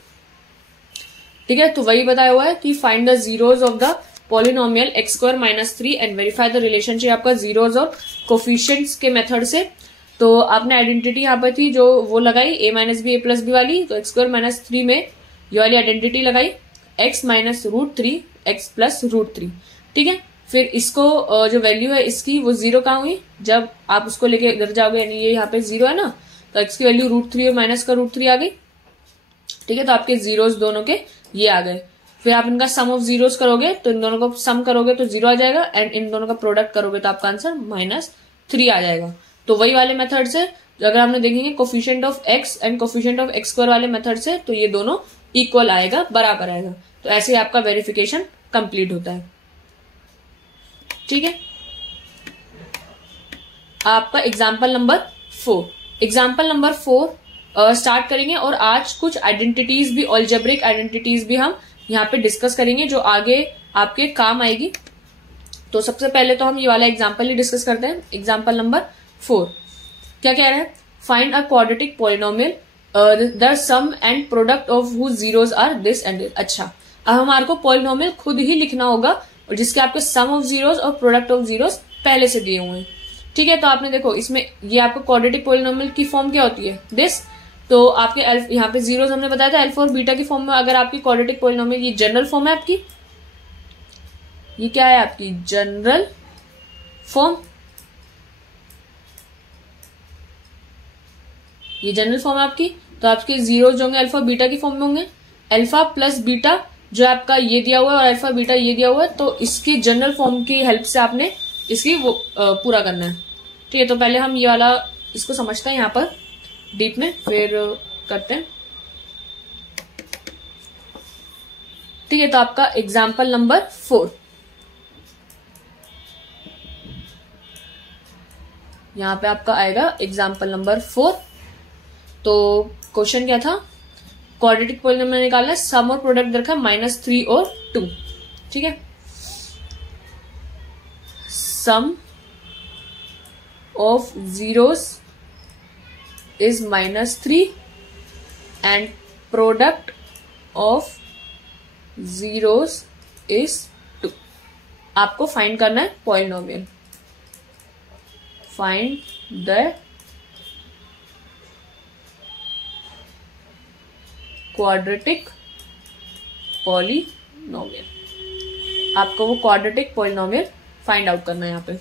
ठीक है, तो वही बताया हुआ है कि find the zeros of the polynomial x square minus 3 and verify the relationship, आपका जीरोज और कोफिशिएंट्स के मेथड से। तो आपने आइडेंटिटी यहाँ पर थी जो वो लगाई a माइनस बी a+b वाली, तो एक्स स्क्वायर माइनस 3 में ये वाली आइडेंटिटी लगाई, x माइनस √3 x प्लस √3, ठीक है। फिर इसको जो वैल्यू है इसकी वो 0 कहाँ हुई, जब आप उसको लेके इधर जाओगे, यानी ये यहाँ पे 0 है ना, तो x की वैल्यू √3 और माइनस का √3 आ गई, ठीक है। तो आपके जीरोस दोनों के ये आ गए। फिर आप इनका सम ऑफ जीरोस करोगे तो इन दोनों को सम करोगे तो 0 आ जाएगा, एंड इन दोनों का प्रोडक्ट करोगे तो आपका आंसर -3 आ जाएगा। तो वही वाले मेथड से अगर हमने देखेंगे coefficient of x and coefficient of x square वाले मेथड से, तो ये दोनों इक्वल आएगा, बराबर आएगा। तो ऐसे ही आपका वेरिफिकेशन कंप्लीट होता है, ठीक है। आपका example number 4, example number 4 start करेंगे, और आज कुछ आइडेंटिटीज भी, अलजेब्रिक आइडेंटिटीज भी हम यहाँ पे डिस्कस करेंगे जो आगे आपके काम आएगी। तो सबसे पहले तो हम ये वाला एग्जाम्पल ही डिस्कस करते हैं। एग्जाम्पल नंबर 4 क्या कह रहा है, find a quadratic polynomial the sum and product of whose zeros are this and this. अच्छा, अब हमारे को पॉलिनोमियल खुद ही लिखना होगा, और जिसके आपके सम ऑफ जीरोस और प्रोडक्ट ऑफ जीरोस पहले से दिए हुए हैं, ठीक है। तो आपने देखो इसमें ये आपको क्वाड्रेटिक पॉलिनोमियल की फॉर्म क्या होती है, दिस। तो आपके यहाँ पे जीरोस हमने बताया था अल्फा और बीटा की फॉर्म में। अगर आपकी क्वाड्रेटिक पॉलिनोमियल ये जनरल फॉर्म है आपकी, ये क्या है आपकी जनरल फॉर्म, ये जनरल फॉर्म है आपकी। तो आपके जीरोस जो होंगे अल्फा बीटा की फॉर्म में होंगे, अल्फा प्लस बीटा जो आपका ये दिया हुआ है और अल्फा बीटा ये दिया हुआ है, तो इसकी जनरल फॉर्म की हेल्प से आपने इसकी वो पूरा करना है, ठीक है। तो पहले हम ये वाला इसको समझते हैं यहाँ पर डीप में, फिर करते हैं, ठीक है। तो आपका एग्जाम्पल नंबर 4 यहाँ पे आपका आएगा एग्जाम्पल नंबर 4। तो क्वेश्चन क्या था, क्वाड्रेटिक पॉलिनोमियल निकालना है, सम और प्रोडक्ट दे रखा है -3 और 2, ठीक है। Sum of zeros is -3 and product of zeros is 2। आपको फाइंड करना है polynomial, find the quadratic polynomial, आपको वो क्वाड्रेटिक पॉलिनोमियल फाइंड आउट करना है यहाँ पे।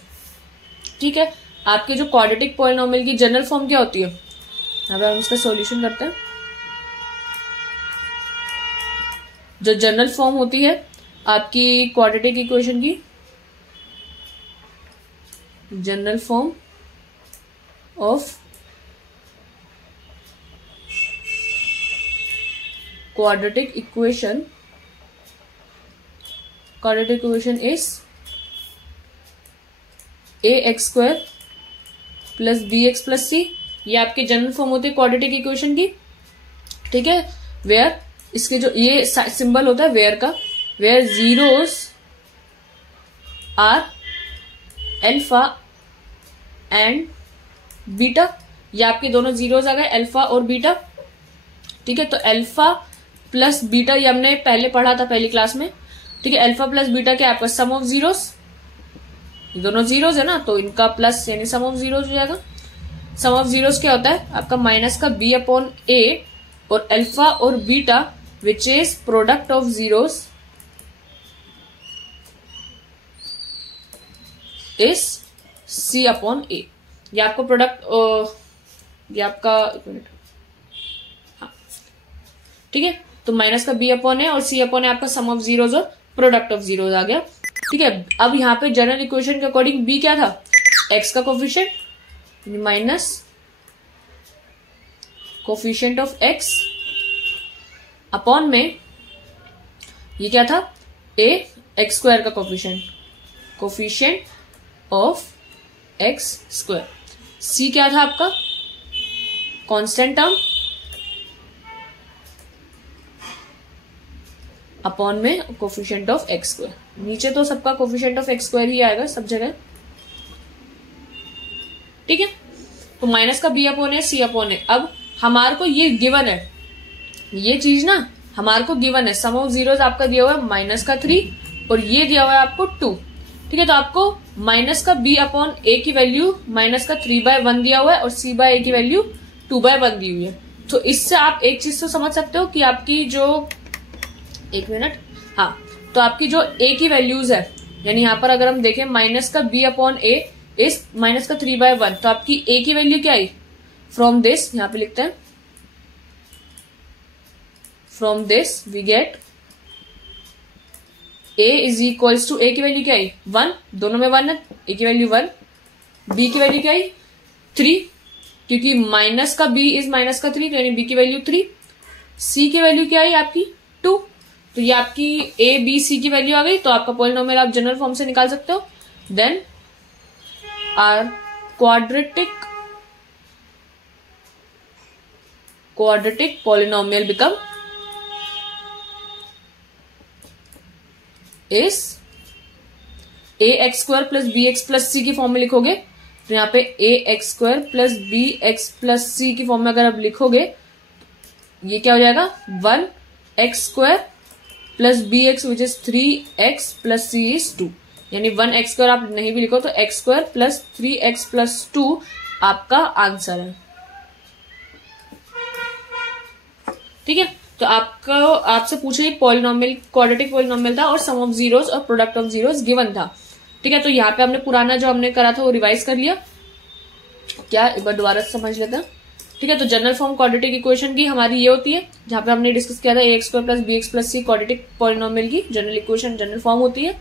ठीक है, आपके जो क्वाड्रेटिक पॉलिनोमियल की जनरल फॉर्म क्या होती है, यहाँ पे हम इसका सॉल्यूशन करते हैं। जो जनरल फॉर्म होती है आपकी क्वाड्रेटिक इक्वेशन की, general form of quadratic equation is ax square plus bx plus c। ये आपके जनरल फॉर्म होती है क्वाड्रेटिक इक्वेशन की। ठीक है, वेयर इसके जो ये सिंबल होता है वेयर का, where zeros are alpha and beta. ये आपके दोनों जीरोस आ गए, अल्फा और बीटा। ठीक है, तो अल्फा प्लस बीटा ये हमने पहले पढ़ा था पहली क्लास में। ठीक है, अल्फा प्लस बीटा क्या आपका सम ऑफ जीरोस, ये दोनों जीरोस है ना, तो इनका प्लस यानी सम ऑफ जीरोस हो जाएगा। सम ऑफ जीरोस क्या होता है आपका माइनस का बी अपॉन ए, और अल्फा और beta which is product of zeros is C upon A. ये आपको प्रोडक्ट, ये आपका एक मिनट, ठीक है, तो माइनस का बी अपॉन है और सी अपॉन है आपका सम ऑफ जीरोस और प्रोडक्ट ऑफ जीरोस आ गया। ठीक है, अब यहाँ पे जनरल इक्वेशन के अकॉर्डिंग बी क्या था, एक्स का coefficient minus coefficient of x upon में ये क्या था, ए एक्स स्क्वायर का कोफिशिएंट ऑफ एक्स स्क्वायर। सी क्या था आपका कांस्टेंट टर्म अपॉन में कोफिशिएंट ऑफ एक्स स्क्वायर। नीचे तो सबका कोफिशिएंट ऑफ एक्स स्क्वायर ही आएगा सब जगह। ठीक है, तो माइनस का बी अपॉन है, सी अपॉन है। अब हमारे को ये गिवन है, ये चीज ना हमारे को गिवन है, सम ऑफ जीरोस आपका दिया हुआ है माइनस का 3 और ये दिया हुआ है आपको 2। ठीक है, तो आपको माइनस का बी अपॉन ए की वैल्यू माइनस का 3/1 दिया हुआ है और सी बाय ए की वैल्यू 2/1 दी हुई है। तो इससे आप एक चीज तो समझ सकते हो कि आपकी जो, एक मिनट, हाँ, तो आपकी जो ए की वैल्यूज है, यानी यहाँ पर अगर हम देखें माइनस का बी अपॉन ए इस माइनस का 3/1, तो आपकी ए की वैल्यू क्या आई, फ्रॉम दिस, यहाँ पे लिखते हैं, from this we get A is equals to, A की वैल्यू क्या आई 1, दोनों में 1 है, ए की वैल्यू 1, बी की वैल्यू क्या आई 3, क्योंकि माइनस का बी इज माइनस का 3, तो यानी बी की वैल्यू 3, सी की वैल्यू क्या आई आपकी 2, तो ये आपकी ए बी सी की वैल्यू आ गई। तो आपका पॉलिनोमियल आप जनरल फॉर्म से निकाल सकते हो। Then our quadratic polynomial become is A X square plus B X plus C की फॉर्म में लिखोगे तो यहाँ पे A X square plus B X plus C की फॉर्म में अगर आप लिखोगे ये क्या हो जाएगा 1x square plus B x which is 3x plus c is 2, यानी 1x स्क्वायर आप नहीं भी लिखो तो x square plus 3x plus 2 आपका आंसर है। ठीक है, तो आपसे पूछे पॉलिनोमियल क्वाड्रेटिक पॉलिनोमियल था और सम ऑफ जीरोस और प्रोडक्ट ऑफ जीरोस गिवन था। ठीक है, तो यहाँ पे हमने पुराना जो हमने करा था वो रिवाइज कर लिया क्या, एक बार दोबारा समझ लेते हैं। ठीक है, तो जनरल फॉर्म क्वाड्रेटिक इक्वेशन की हमारी ये होती है, जहां पे हमने डिस्कस किया था A X square plus B X plus C quadratic polynomial की जनरल इक्वेशन जनरल फॉर्म होती है।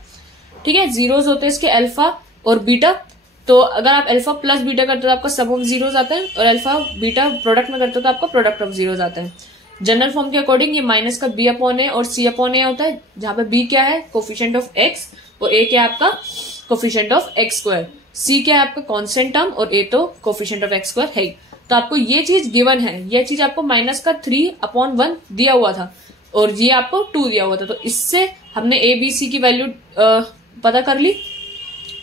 ठीक है, जीरोस होते हैं इसके अल्फा और बीटा, तो अगर आप अल्फा प्लस बीटा करते हो तो आपका सम ऑफ जीरोस आता है और अल्फा बीटा प्रोडक्ट में करते हो तो आपका प्रोडक्ट ऑफ जीरोस आता है। जनरल फॉर्म के अकॉर्डिंग ये माइनस का बी अपॉन ए और सी अपॉन ए होता है, जहां पे बी क्या है कोफिशिएंट ऑफ एक्स और ए क्या है आपका कोफिशिएंट ऑफ एक्स स्क्वायर, सी क्या है आपका कांस्टेंट टर्म और ए तो कोफिशिएंट ऑफ एक्स स्क्वायर है। तो आपको ये चीज गिवन है, ये चीज आपको माइनस का 3/1 दिया हुआ था और ये आपको 2 दिया हुआ था। तो इससे हमने ए बी सी की वैल्यू पता कर ली,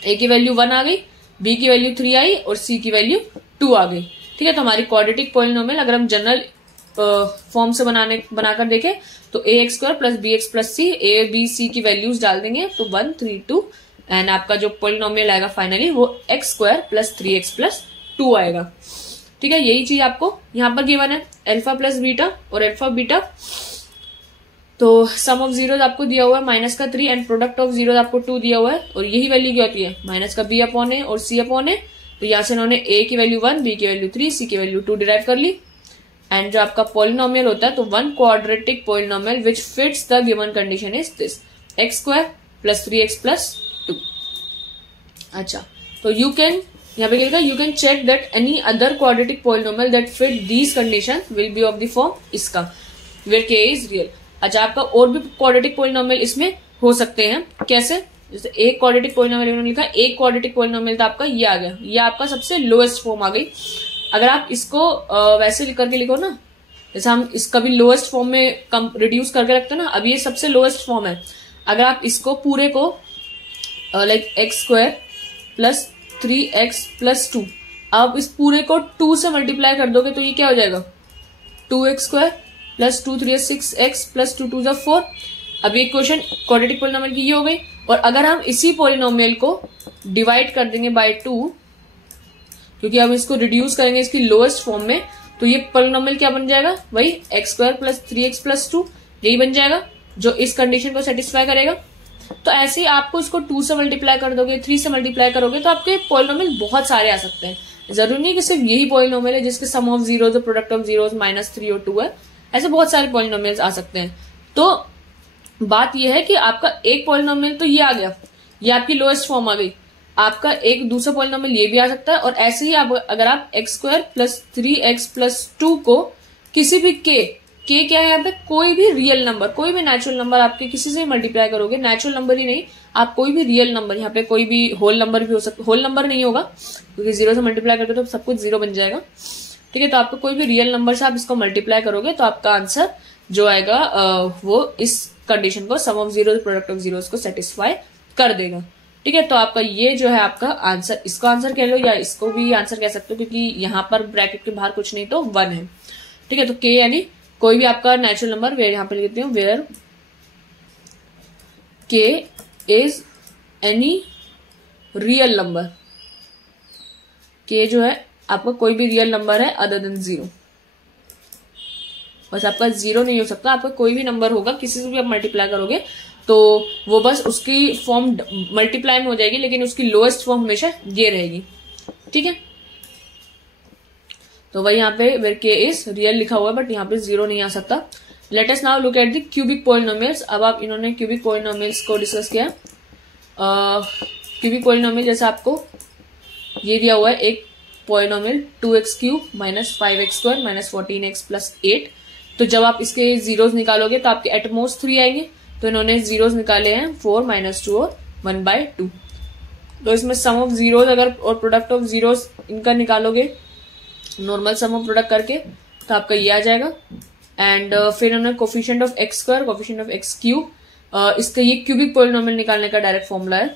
ए की वैल्यू 1 आ गई, बी की वैल्यू 3 आई और सी की वैल्यू 2 आ गई। ठीक है, तो हमारी क्वाड्रेटिक पॉलिनोमियल अगर हम जनरल फॉर्म से बनाकर देखें तो A X square plus B X plus C, A B C की वैल्यूज डाल देंगे तो 1 3 2 एंड आपका जो पॉलिनोमियल आएगा फाइनली वो x square plus 3x plus 2 आएगा। ठीक है, यही चीज आपको यहाँ पर गिवन है, अल्फा प्लस बीटा और अल्फा बीटा। तो सम ऑफ जीरोज आपको दिया हुआ है -3 एंड प्रोडक्ट ऑफ जीरोज आपको 2 दिया हुआ है, और यही वैल्यू क्या होती है -b/a और c/a। तो यहाँ से इन्होंने a की वैल्यू 1, b की वैल्यू 3, c की वैल्यू 2 डिराइव कर ली। एंड जो आपका पॉलिनोमियल होता है, तो one quadratic polynomial which fits the given condition is this x² + 3x + 2। अच्छा, तो यू कैन, यहाँ पे क्या लिखा, you can check that any other quadratic polynomial that fit these condition will be of the form इसका, where k is real. अच्छा, आपका और भी क्वाड्रेटिक पॉलिनोमियल इसमें हो सकते हैं, कैसे, जैसे एक क्वाड्रेटिक पॉलिनोमियल इन्होंने लिखा, एक क्वाड्रेटिक पॉलिनोमियल था आपका ये आ गया, ये आपका सबसे लोएस्ट फॉर्म आ गई। अगर आप इसको वैसे लिख करके लिखो ना, जैसे हम इसका भी लोएस्ट फॉर्म में कम रिड्यूस करके रखते हैं ना, अब ये सबसे लोएस्ट फॉर्म है। अगर आप इसको पूरे को लाइक x² + 3x + 2, अब इस पूरे को 2 से मल्टीप्लाई कर दोगे तो ये क्या हो जाएगा, 2x² + 2 3 6x + 2 2 4। अब ये क्वेश्चन क्वाड्रेटिक पॉलिनोमियल की ये हो गई। और अगर हम इसी पॉलिनोमियल को डिवाइड कर देंगे बाय 2, क्योंकि हम इसको रिड्यूस करेंगे इसकी लोएस्ट फॉर्म में, तो ये पॉलिनोमियल क्या बन जाएगा, वही x² + 3x + 2, यही बन जाएगा जो इस कंडीशन को सेटिस्फाई करेगा। तो ऐसे ही आपको इसको 2 से मल्टीप्लाई कर दोगे, 3 से मल्टीप्लाई करोगे, तो आपके पॉलिनोमियल बहुत सारे आ सकते हैं। जरूरी नहीं कि सिर्फ यही पॉलिनोमियल है जिसके सम ऑफ जीरोज और प्रोडक्ट ऑफ जीरोज -3 और 2 है, ऐसे बहुत सारे पॉलिनोमियल्स आ सकते हैं। तो बात यह है कि आपका एक पॉलिनोमियल तो ये आ गया, ये आपकी लोएस्ट फॉर्म आ गई, आपका एक दूसरा पॉलिनोमियल ये भी आ सकता है। और ऐसे ही आप अगर आप x² + 3x + 2 को किसी भी k क्या है यहाँ पे, कोई भी रियल नंबर, कोई भी नेचुरल नंबर आपके किसी से मल्टीप्लाई करोगे, नेचुरल नंबर ही नहीं, आप कोई भी रियल नंबर, यहाँ पे कोई भी होल नंबर भी हो सकता, होल नंबर नहीं होगा क्योंकि 0 से मल्टीप्लाई करके तो सब कुछ 0 बन जाएगा, ठीक है। तो आपको कोई भी रियल नंबर से आप इसको मल्टीप्लाई करोगे तो आपका आंसर जो आएगा वो इस कंडीशन को, sum of zeros product of zeros को सेटिस्फाई कर देगा, ठीक है। तो आपका ये जो है आपका आंसर, इसको आंसर कह लो या इसको भी आंसर कह सकते हो, क्योंकि यहाँ पर ब्रैकेट के बाहर कुछ नहीं तो 1 है, ठीक है। तो k यानी कोई भी आपका नेचुरल नंबर, वेयर यहाँ पे लिख देती हूँ, where k is any real number, k जो है आपका कोई भी रियल नंबर है अदर देन 0। बस आपका 0 नहीं हो सकता, आपका कोई भी नंबर होगा, किसी से भी आप मल्टीप्लाई करोगे तो वो बस उसकी फॉर्म मल्टीप्लाई में हो जाएगी, लेकिन उसकी लोएस्ट फॉर्म हमेशा ये रहेगी, ठीक है। तो वही यहाँ पे वेयर k इज रियल लिखा हुआ है, बट यहाँ पे 0 नहीं आ सकता। Let us now look at the cubic polynomials. अब आप इन्होंने क्यूबिक पॉलिनोमियल्स को डिस्कस किया। क्यूबिक पॉलिनोमियल जैसे आपको ये दिया हुआ है, एक पॉलिनोमियल 2x³ - 5x² - 14x + 8। तो जब आप इसके जीरोज निकालोगे तो आपके एटमोस्ट 3 आएंगे, तो इन्होंने जीरोज निकाले हैं 4 - 2 और 1/2। तो इसमें सम ऑफ जीरोज अगर और प्रोडक्ट ऑफ जीरोज इनका निकालोगे नॉर्मल सम ऑफ प्रोडक्ट करके, तो आपका ये आ जाएगा। एंड फिर इन्होंने coefficient of x², coefficient of x³, इसका ये क्यूबिक पॉलिनोमियल निकालने का डायरेक्ट फॉर्मूला है।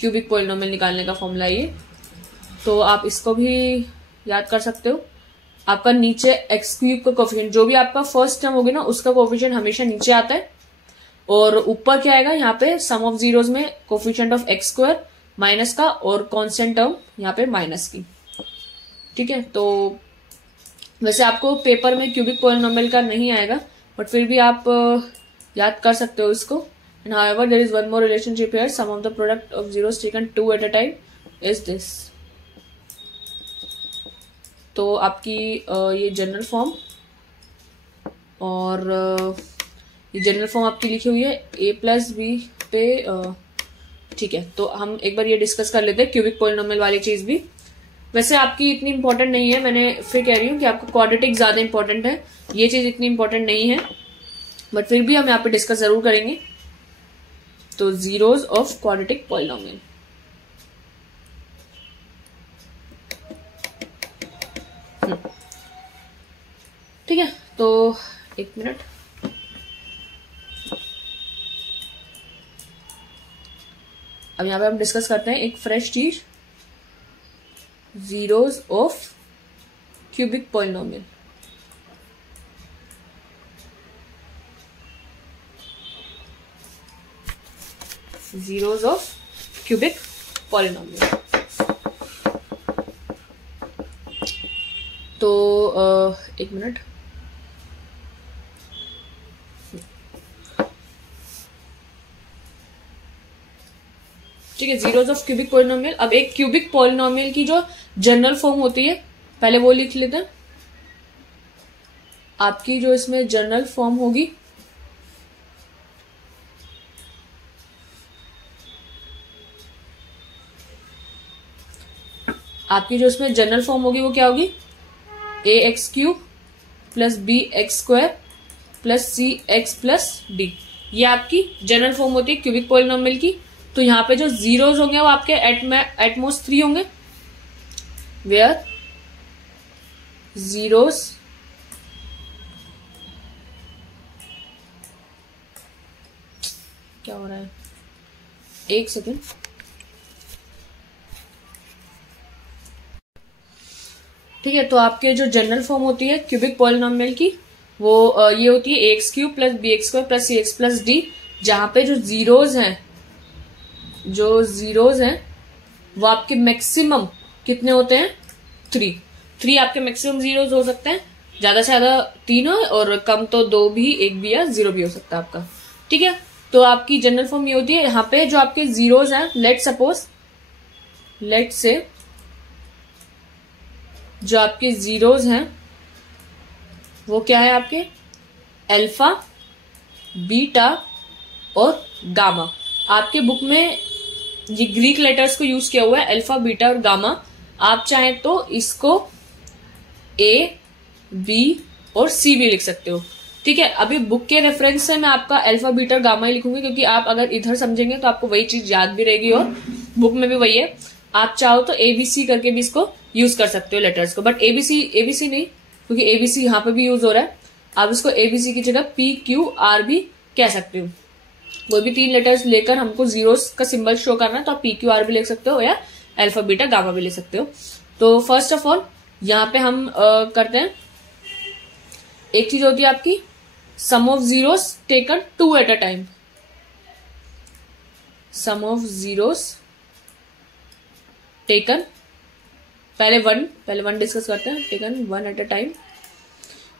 क्यूबिक पॉलिनोमियल निकालने का फॉर्मूला ये, तो आप इसको भी याद कर सकते हो। आपका नीचे x³ का कोफिशिएंट, जो भी आपका फर्स्ट टर्म होगी ना उसका कोफिशिएंट हमेशा नीचे आता है, और ऊपर क्या आएगा यहाँ पे सम ऑफ जीरोज में कोफिशिएंट ऑफ x² माइनस का, और कांस्टेंट टर्म यहाँ पे माइनस की, ठीक है। तो वैसे आपको पेपर में क्यूबिक पॉलिनोमियल का नहीं आएगा, बट फिर भी आप याद कर सकते हो इसको। And however there is one more relationship here, sum of the product of zeros taken 2 at a time is this. तो आपकी ये जनरल फॉर्म, और ये जनरल फॉर्म आपकी लिखी हुई है a+b पे, ठीक है। तो हम एक बार ये डिस्कस कर लेते हैं क्यूबिक पॉलिनोमियल वाली चीज भी। वैसे आपकी इतनी इंपॉर्टेंट नहीं है, मैंने फिर कह रही हूँ कि आपका क्वाड्रेटिक ज्यादा इंपॉर्टेंट है, ये चीज इतनी इंपॉर्टेंट नहीं है, बट फिर भी हम यहाँ पे डिस्कस जरूर करेंगे। तो जीरोज ऑफ क्वाड्रेटिक पॉलिनोमियल, ठीक है। तो एक मिनट, अब यहाँ पे हम डिस्कस करते हैं एक फ्रेश चीज, zeros of cubic polynomial. Zeros of cubic polynomial, तो एक मिनट, ठीक है, जीरोस ऑफ क्यूबिक पॉलिनोमियल। अब एक क्यूबिक पॉलिनोमियल की जो जनरल फॉर्म होती है पहले वो लिख लेते हैं। आपकी जो इसमें जनरल फॉर्म होगी वो क्या होगी, A X cube plus B X square plus C X plus D. ये आपकी जनरल फॉर्म होती है क्यूबिक पॉलिनोमियल की। तो यहाँ पे जो जीरोस होंगे वो आपके एटमोस्ट 3 होंगे, वेयर जीरोस क्या हो रहा है, एक सेकेंड, ठीक है। तो आपके जो जनरल फॉर्म होती है क्यूबिक पॉलिनोमियल की वो ये होती है X cube plus B X square plus C X plus D, जहां पे जो जीरोस हैं वो आपके मैक्सिमम कितने होते हैं, 3 आपके मैक्सिमम जीरोस हो सकते हैं, ज्यादा से ज्यादा 3 हो और कम तो 2 भी, 1 भी या 0 भी हो सकता है आपका, ठीक है। तो आपकी जनरल फॉर्म ये होती है, यहाँ पे जो आपके जीरोस हैं, लेट से जो आपके जीरोस हैं वो क्या है आपके, अल्फा, बीटा और गामा। आपके बुक में ये ग्रीक लेटर्स को यूज किया हुआ है, अल्फा, बीटा और गामा। आप चाहें तो इसको ए, बी और सी भी लिख सकते हो, ठीक है। अभी बुक के रेफरेंस से मैं आपका अल्फा, बीटा और गामा ही लिखूंगी, क्योंकि आप अगर इधर समझेंगे तो आपको वही चीज याद भी रहेगी और बुक में भी वही है। आप चाहो तो एबीसी करके भी इसको यूज कर सकते हो लेटर्स को, बट एबीसी नहीं, क्योंकि एबीसी यहाँ पे भी यूज हो रहा है। आप इसको एबीसी की जगह पी क्यू आर भी कह सकते हो। कोई भी 3 लेटर्स लेकर हमको जीरोस का सिंबल शो करना है तो आप पी क्यू आर भी लिख सकते हो या अल्फा, बीटा, गामा भी ले सकते हो। तो फर्स्ट ऑफ ऑल यहाँ पे हम करते हैं, एक चीज होती है आपकी sum of zeros taken 2 at a time. Sum of zeros taken, पहले वन डिस्कस करते हैं, टेकन 1 एट अ टाइम,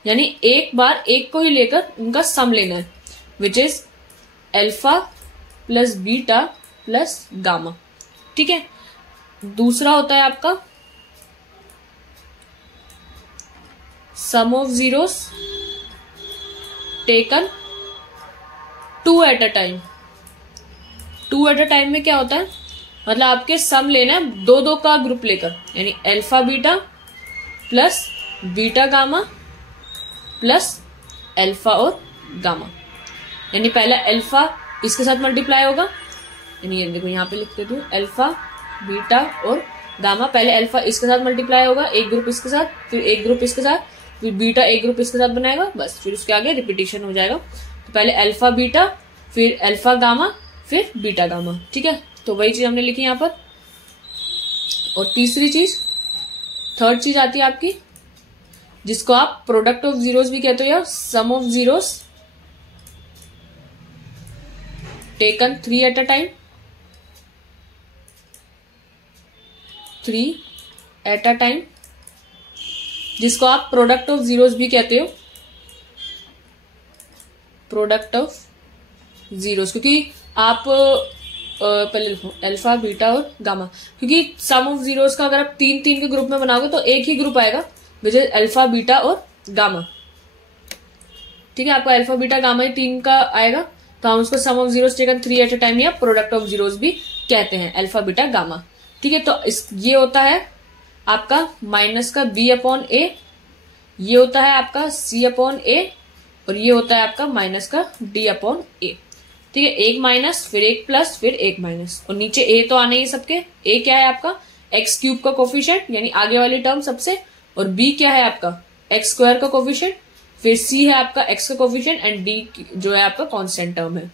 यानी एक बार एक को ही लेकर उनका सम लेना है, which is alpha plus beta plus gamma, ठीक है। दूसरा होता है आपका sum of zeros taken 2 at a time. 2 at a time में क्या होता है, मतलब आपके सम लेना है 2 का ग्रुप लेकर, यानी alpha beta plus beta gamma plus alpha और गामा, यानी पहले अल्फा इसके साथ मल्टीप्लाई होगा, यानी ये देखो यहाँ पे लिख देती हूँ, अल्फा, बीटा और गामा। पहले अल्फा इसके साथ मल्टीप्लाई होगा, एक ग्रुप इसके साथ, फिर एक ग्रुप इसके साथ, फिर बीटा एक ग्रुप इसके साथ बनाएगा, बस फिर उसके आगे रिपीटेशन हो जाएगा। तो पहले अल्फा बीटा, फिर अल्फा गामा, फिर बीटा गामा, ठीक है। तो वही चीज हमने लिखी यहाँ पर। और थर्ड चीज आती है आपकी, जिसको आप प्रोडक्ट ऑफ जीरोस भी कहते हो या sum of zeros taken 3 at a time. 3 at a time, जिसको आप प्रोडक्ट ऑफ जीरोस भी कहते हो, प्रोडक्ट ऑफ जीरोस, क्योंकि आप पहले लिखो अल्फा, बीटा और गामा, क्योंकि सम ऑफ जीरोस का अगर आप 3 के ग्रुप में बनाओगे तो एक ही ग्रुप आएगा, विच इज अल्फा, बीटा और गामा, ठीक है। आपका अल्फा, बीटा, गामा ही 3 का आएगा, तो हम उसको sum of zeros taken 3 at a time या प्रोडक्ट ऑफ जीरोस भी कहते हैं, अल्फा, बीटा, गामा, ठीक है। तो ये होता है आपका माइनस का b अपॉन ए, ये होता है आपका c अपॉन ए, और ये होता है आपका माइनस का d अपॉन ए, ठीक है। एक माइनस, फिर एक प्लस, फिर एक माइनस, और नीचे a तो आने ही सबके। a क्या है आपका एक्स क्यूब का कोफिशिएंट, यानी आगे वाली टर्म सबसे, और b क्या है आपका एक्स स्क्वायर का कोफिशिएंट, फिर c है आपका x का कोफिशिएंट, एंड d जो है आपका कांस्टेंट टर्म है,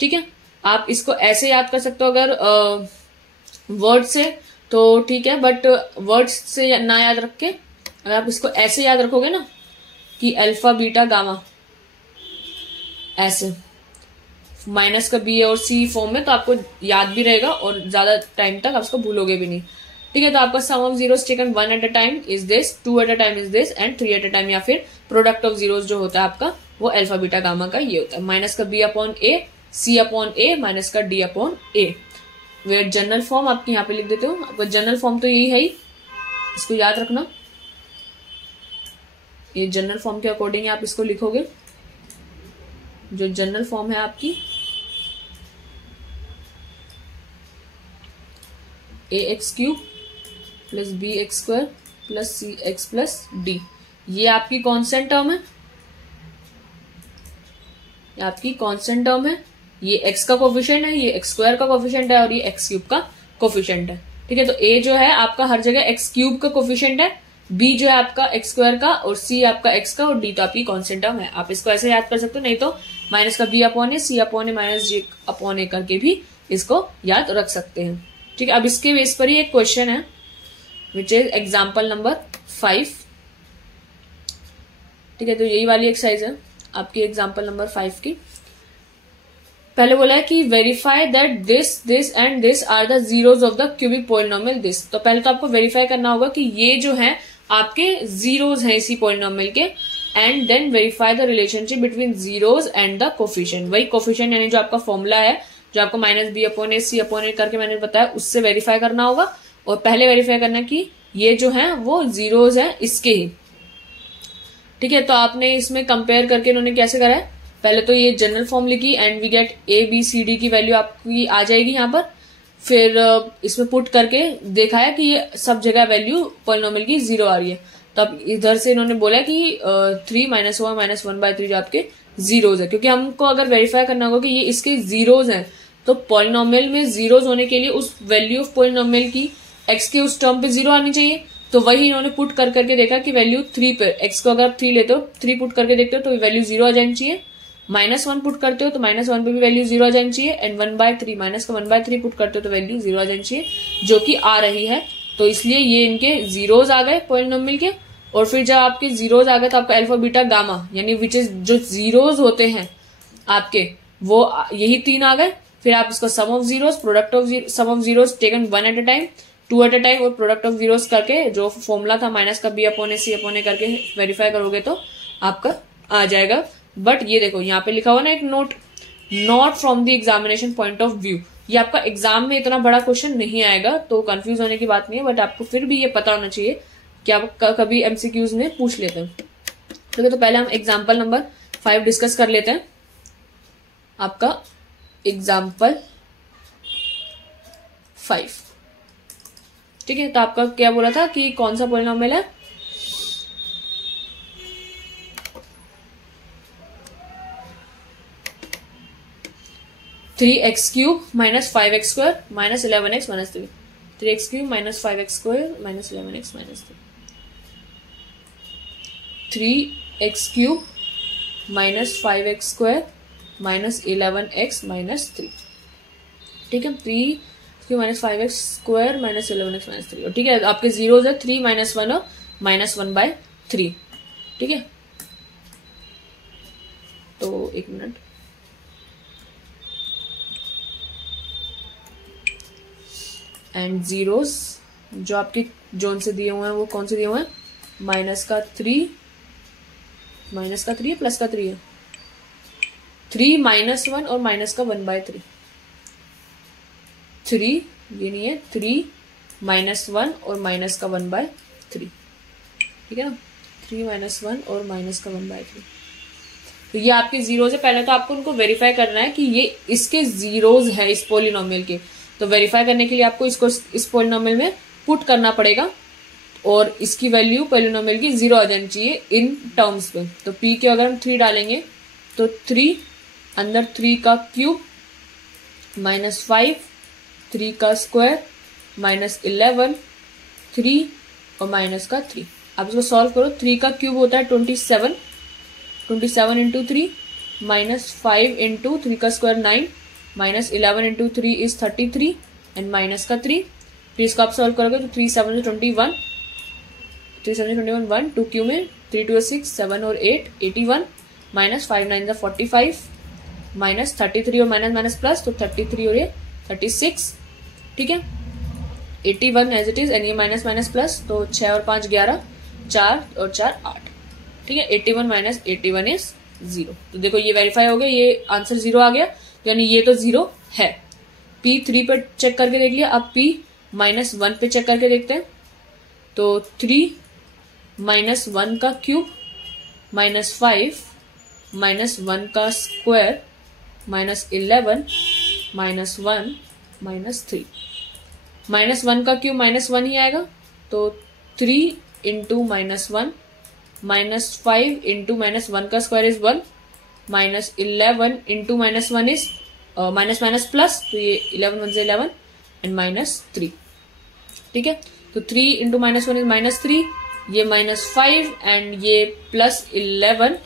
ठीक है। आप इसको ऐसे याद कर सकते हो अगर वर्ड से तो ठीक है, बट वर्ड्स से ना याद रख के अगर आप इसको ऐसे याद रखोगे ना कि अल्फा, बीटा, गामा, ऐसे माइनस का बी और सी फॉर्म में, तो आपको याद भी रहेगा और ज्यादा टाइम तक आप इसको भूलोगे भी नहीं। ठीक है, तो आपका sum of zeros taken 1 at a time is this, 2 at a time is this and 3 at a time, या फिर प्रोडक्ट ऑफ जीरोस जो होता है आपका वो अल्फा बीटा गामा का ये होता है, माइनस का B upon A, C upon a, minus का d upon a. Where general form आपके यहाँ पे लिख देते हो, आपका जनरल फॉर्म तो यही है ही, इसको याद रखना, ये जनरल फॉर्म के अकॉर्डिंग आप इसको लिखोगे। जो जनरल फॉर्म है आपकी A X cube plus B X square plus C X plus D, ये आपकी कांस्टेंट टर्म है, ये आपकी कांस्टेंट टर्म है, ये एक्स का कोफिशिएंट है, ये एक्स स्क्वायर का कोफिशिएंट है और ये एक्स क्यूब का कोफिशिएंट है। ठीक है, तो ए जो है आपका हर जगह एक्स क्यूब का कोफिशिएंट है, बी जो है आपका एक्स स्क्वायर का और सी आपका एक्स का और डी तो आपकी कांस्टेंट टर्म है। आप इसको ऐसे याद कर सकते हो, नहीं तो माइनस का B upon A, C upon a, minus J upon ए करके भी इसको याद रख सकते हैं। ठीक है, अब इसके बेस पर ही एक क्वेश्चन है विच इज एग्जाम्पल नंबर 5। ठीक है, तो यही वाली एक्सरसाइज है आपकी एग्जाम्पल नंबर 5 की। पहले बोला है कि verify that this and this are the zeros of the cubic polynomial this. तो पहले तो आपको वेरीफाई करना होगा कि ये जो है आपके जीरोज हैं इसी पॉलिनोमियल के, and then verify the relationship between zeros and the coefficient. वही कोफिशिएंट यानी जो आपका फॉर्मूला है, जो आपको माइनस बी अपॉन ए, सी अपॉन ए करके मैंने बताया, उससे वेरीफाई करना होगा। और पहले वेरीफाई करना कि ये जो है वो जीरोज है इसके ही। ठीक है, तो आपने इसमें कंपेयर करके इन्होंने कैसे करा है, पहले तो ये जनरल फॉर्म लिखी and we get a B c d की वैल्यू आपकी आ जाएगी यहाँ पर, फिर इसमें पुट करके देखा है कि ये सब जगह वैल्यू पॉलिनोमियल की 0 आ रही है। तो अब इधर से इन्होंने बोला कि 3 माइनस 1/3 जो आपके जीरोज है, क्योंकि हमको अगर वेरीफाई करना होगा कि ये इसके जीरोज हैं, तो पॉलिनोमियल में जीरोज होने के लिए उस वैल्यू ऑफ पॉलिनोमियल की एक्स के उस टर्म पे 0 आनी चाहिए। तो वही इन्होंने पुट कर करके देखा कि वैल्यू 3 पे, एक्स को अगर आप 3 लेते हो, 3 पुट करके देखते हो तो वैल्यू 0 आ जानी चाहिए, -1 पुट करते हो तो -1 पे भी वैल्यू 0 आ जानी चाहिए, एंड 1/3 माइनस का 1/3 पुट करते हो तो वैल्यू 0 आ जानी चाहिए, जो कि आ रही है। तो इसलिए ये इनके जीरोज आ गए पॉलिनोमियल के। और फिर जब आपके जीरोज आ गए तो आपका अल्फा बीटा गामा यानी विच इज जो जीरोज होते हैं आपके वो यही 3 आ गए। फिर आप इसको sum of zeros, product of sum of zeros taken 1 at a time, 2 at a time और प्रोडक्ट ऑफ जीरोज करके जो फॉर्मूला था माइनस का बी अपॉन ए, सी अपॉन ए करके वेरीफाई करोगे तो आपका आ जाएगा। बट ये देखो यहाँ पे लिखा हुआ ना एक note, not from the examination point of view. ये आपका एग्जाम में इतना बड़ा क्वेश्चन नहीं आएगा, तो कंफ्यूज होने की बात नहीं है, बट आपको फिर भी ये पता होना चाहिए कि आप कभी एमसीक्यूज में पूछ लेते हैं। ठीक है, तो पहले हम एग्जाम्पल नंबर 5 डिस्कस कर लेते हैं। आपका एग्जाम्पल 5, ठीक है, तो आपका क्या बोला था कि कौन सा पॉलिनोमियल है, three x cube minus 5x square minus 11x minus 3, 3x cube minus 5x square minus 11x minus 3, 3x cube minus 5x square minus 11x minus 3। ठीक है, 3 cube minus 5x square minus 11x minus 3। ठीक है, आपके zeros है 3 -1 और -1/3। ठीक है, तो एक मिनट, एंड जीरोस जो आपके जोन से दिए हुए हैं वो कौन से दिए हुए हैं, -3 है प्लस का 3 है, 3 -1 और -1/3, 3 ये नहीं है, 3 -1 और -1/3। ठीक है ना, 3 -1 और -1/3। तो ये आपके जीरोज है। पहले तो आपको उनको वेरीफाई करना है कि ये इसके जीरोज है इस पॉलिनोमियल के। तो वेरीफाई करने के लिए आपको इसको इस पॉलिनोमियल में पुट करना पड़ेगा और इसकी वैल्यू पॉलिनोमियल की 0 आ जानी चाहिए इन टर्म्स पे। तो p के अगर हम 3 डालेंगे तो 3 अंदर 3 का क्यूब -5, 3 का स्क्वायर -11, 3 और माइनस का 3। आप इसको सॉल्व करो, 3 का क्यूब होता है 27, 27 इंटू 3 -5 इंटू 3 का square 9 -11 into 3 is 33 and minus का 3। फिर इसको आप सॉल्व करोगे तो 3 7 21, 3 7 21, 1 2 क्यू में 3 2 6 7 और 8 81 -5 9 45 -33 और माइनस प्लस तो 33 और ये 36। ठीक है, 81 एज इट इज, एंड ये माइनस माइनस प्लस, तो 6 और 5 11, 4 और 4 8। ठीक है, 81 माइनस 81 इज 0। तो देखो ये वेरीफाई हो गया, ये आंसर 0 आ गया, यानी ये तो 0 है। P3 पे चेक करके देख लिया, अब P -1 पे चेक करके देखते हैं। तो 3 -1 का क्यूब -5 -1 का स्क्वायर -11 -1 -3। -1 का क्यूब -1 ही आएगा, तो 3 इंटू -1 -5 इंटू -1 का square is 1 -11 into -1 is minus minus plus, तो ये 11 1 से 11 एंड -3। ठीक है, तो 3 इंटू -1 इज -3, ये -5 एंड ये +11